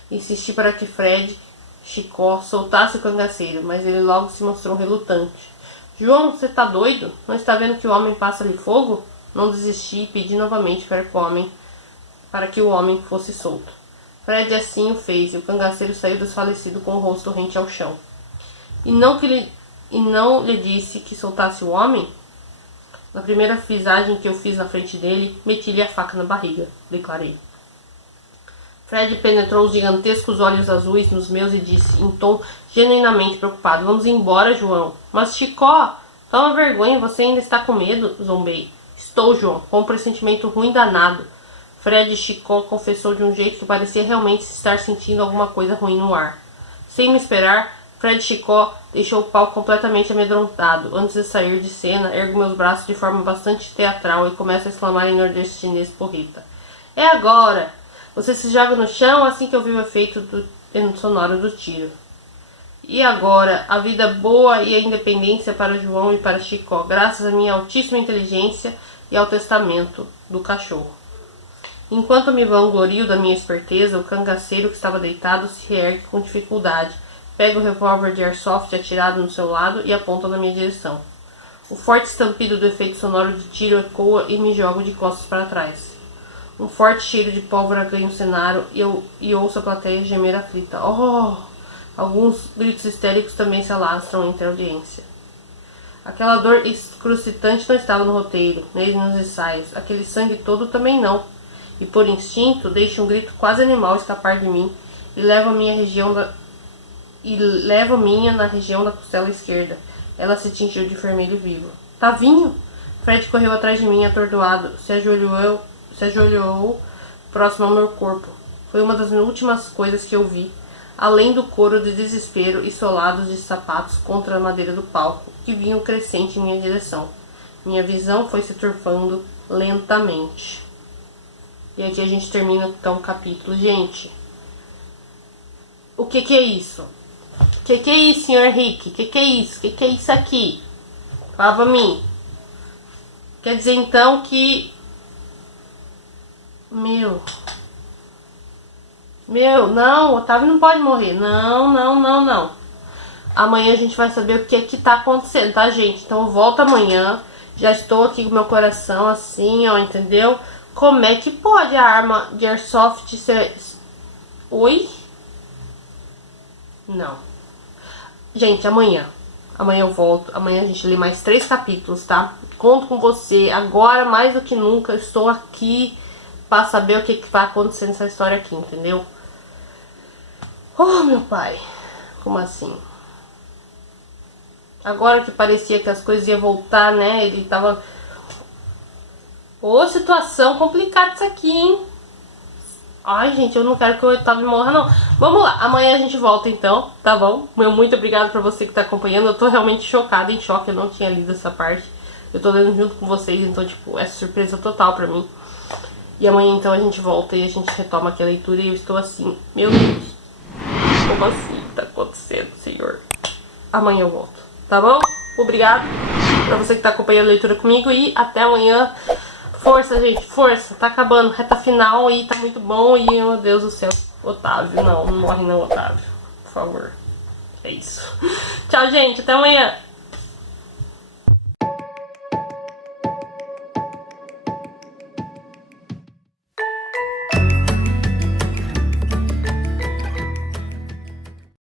Insisti para que Fred Chicó soltasse o cangaceiro, mas ele logo se mostrou relutante. João, você tá doido? Não está vendo que o homem passa-lhe fogo? Não desisti e pedi novamente para que o homem fosse solto. Fred assim o fez, e o cangaceiro saiu desfalecido com o rosto rente ao chão. E não lhe disse que soltasse o homem? Na primeira visagem que eu fiz na frente dele, meti-lhe a faca na barriga, declarei. Fred penetrou os gigantescos olhos azuis nos meus e disse, em tom genuinamente preocupado, vamos embora, João. Mas Chicó, toma vergonha, você ainda está com medo? Zombei. Estou, João, com um pressentimento ruim danado. Fred Chicó confessou de um jeito que parecia realmente estar sentindo alguma coisa ruim no ar. Sem me esperar, Fred Chicó deixou o palco completamente amedrontado. Antes de sair de cena, ergo meus braços de forma bastante teatral e começo a exclamar em nordestinês porrita. É agora! Você se joga no chão assim que ouviu o efeito sonoro do tiro. E agora, a vida boa e a independência para João e para Chicó, graças à minha altíssima inteligência e ao testamento do cachorro. Enquanto me vanglorio da minha esperteza, o cangaceiro que estava deitado se ergue com dificuldade, pega o revólver de airsoft atirado no seu lado e aponta na minha direção. O forte estampido do efeito sonoro de tiro ecoa e me jogo de costas para trás. Um forte cheiro de pólvora ganha o cenário e ouço a plateia gemer aflita. Oh! Alguns gritos histéricos também se alastram entre a audiência. Aquela dor excrucitante não estava no roteiro, nem nos ensaios. Aquele sangue todo também não. E por instinto, deixo um grito quase animal escapar de mim e levo a minha na região da costela esquerda. Ela se tingiu de vermelho vivo. Tavinho! Fred correu atrás de mim, atordoado. Se ajoelhou próximo ao meu corpo. Foi uma das últimas coisas que eu vi, além do coro de desespero e solados de sapatos contra a madeira do palco, que vinham crescente em minha direção. Minha visão foi se turvando lentamente. E aqui a gente termina então o capítulo. Gente, o que é isso? O que é isso, senhor Henrique? O que é isso? O que é isso aqui? Fala pra mim. Quer dizer então que... Não, Otávio não pode morrer. Não. Amanhã a gente vai saber o que é que tá acontecendo, tá, gente? Então eu volto amanhã. Já estou aqui com meu coração assim, ó, entendeu? Como é que pode a arma de airsoft ser... Oi? Não. Gente, amanhã eu volto. Amanhã a gente lê mais 3 capítulos, tá? Conto com você. Agora, mais do que nunca, eu estou aqui pra saber o que vai acontecer nessa história aqui, entendeu? Oh, meu pai. Como assim? Agora que parecia que as coisas iam voltar, né? Ele tava... Ô, situação complicada isso aqui, hein? Ai, gente, eu não quero que o Otávio morra, não. Vamos lá, amanhã a gente volta então, tá bom? Meu muito obrigado pra você que tá acompanhando. Eu tô realmente chocada, em choque, eu não tinha lido essa parte. Eu tô lendo junto com vocês, então, tipo, é surpresa total pra mim. E amanhã, então, a gente volta e a gente retoma aqui a leitura e eu estou assim, meu Deus. Como assim tá acontecendo, senhor? Amanhã eu volto, tá bom? Obrigado pra você que tá acompanhando a leitura comigo e até amanhã. Força, gente, força. Tá acabando, reta final e tá muito bom. E, meu Deus do céu, Otávio, não morre não, Otávio. Por favor. É isso. Tchau, gente, até amanhã.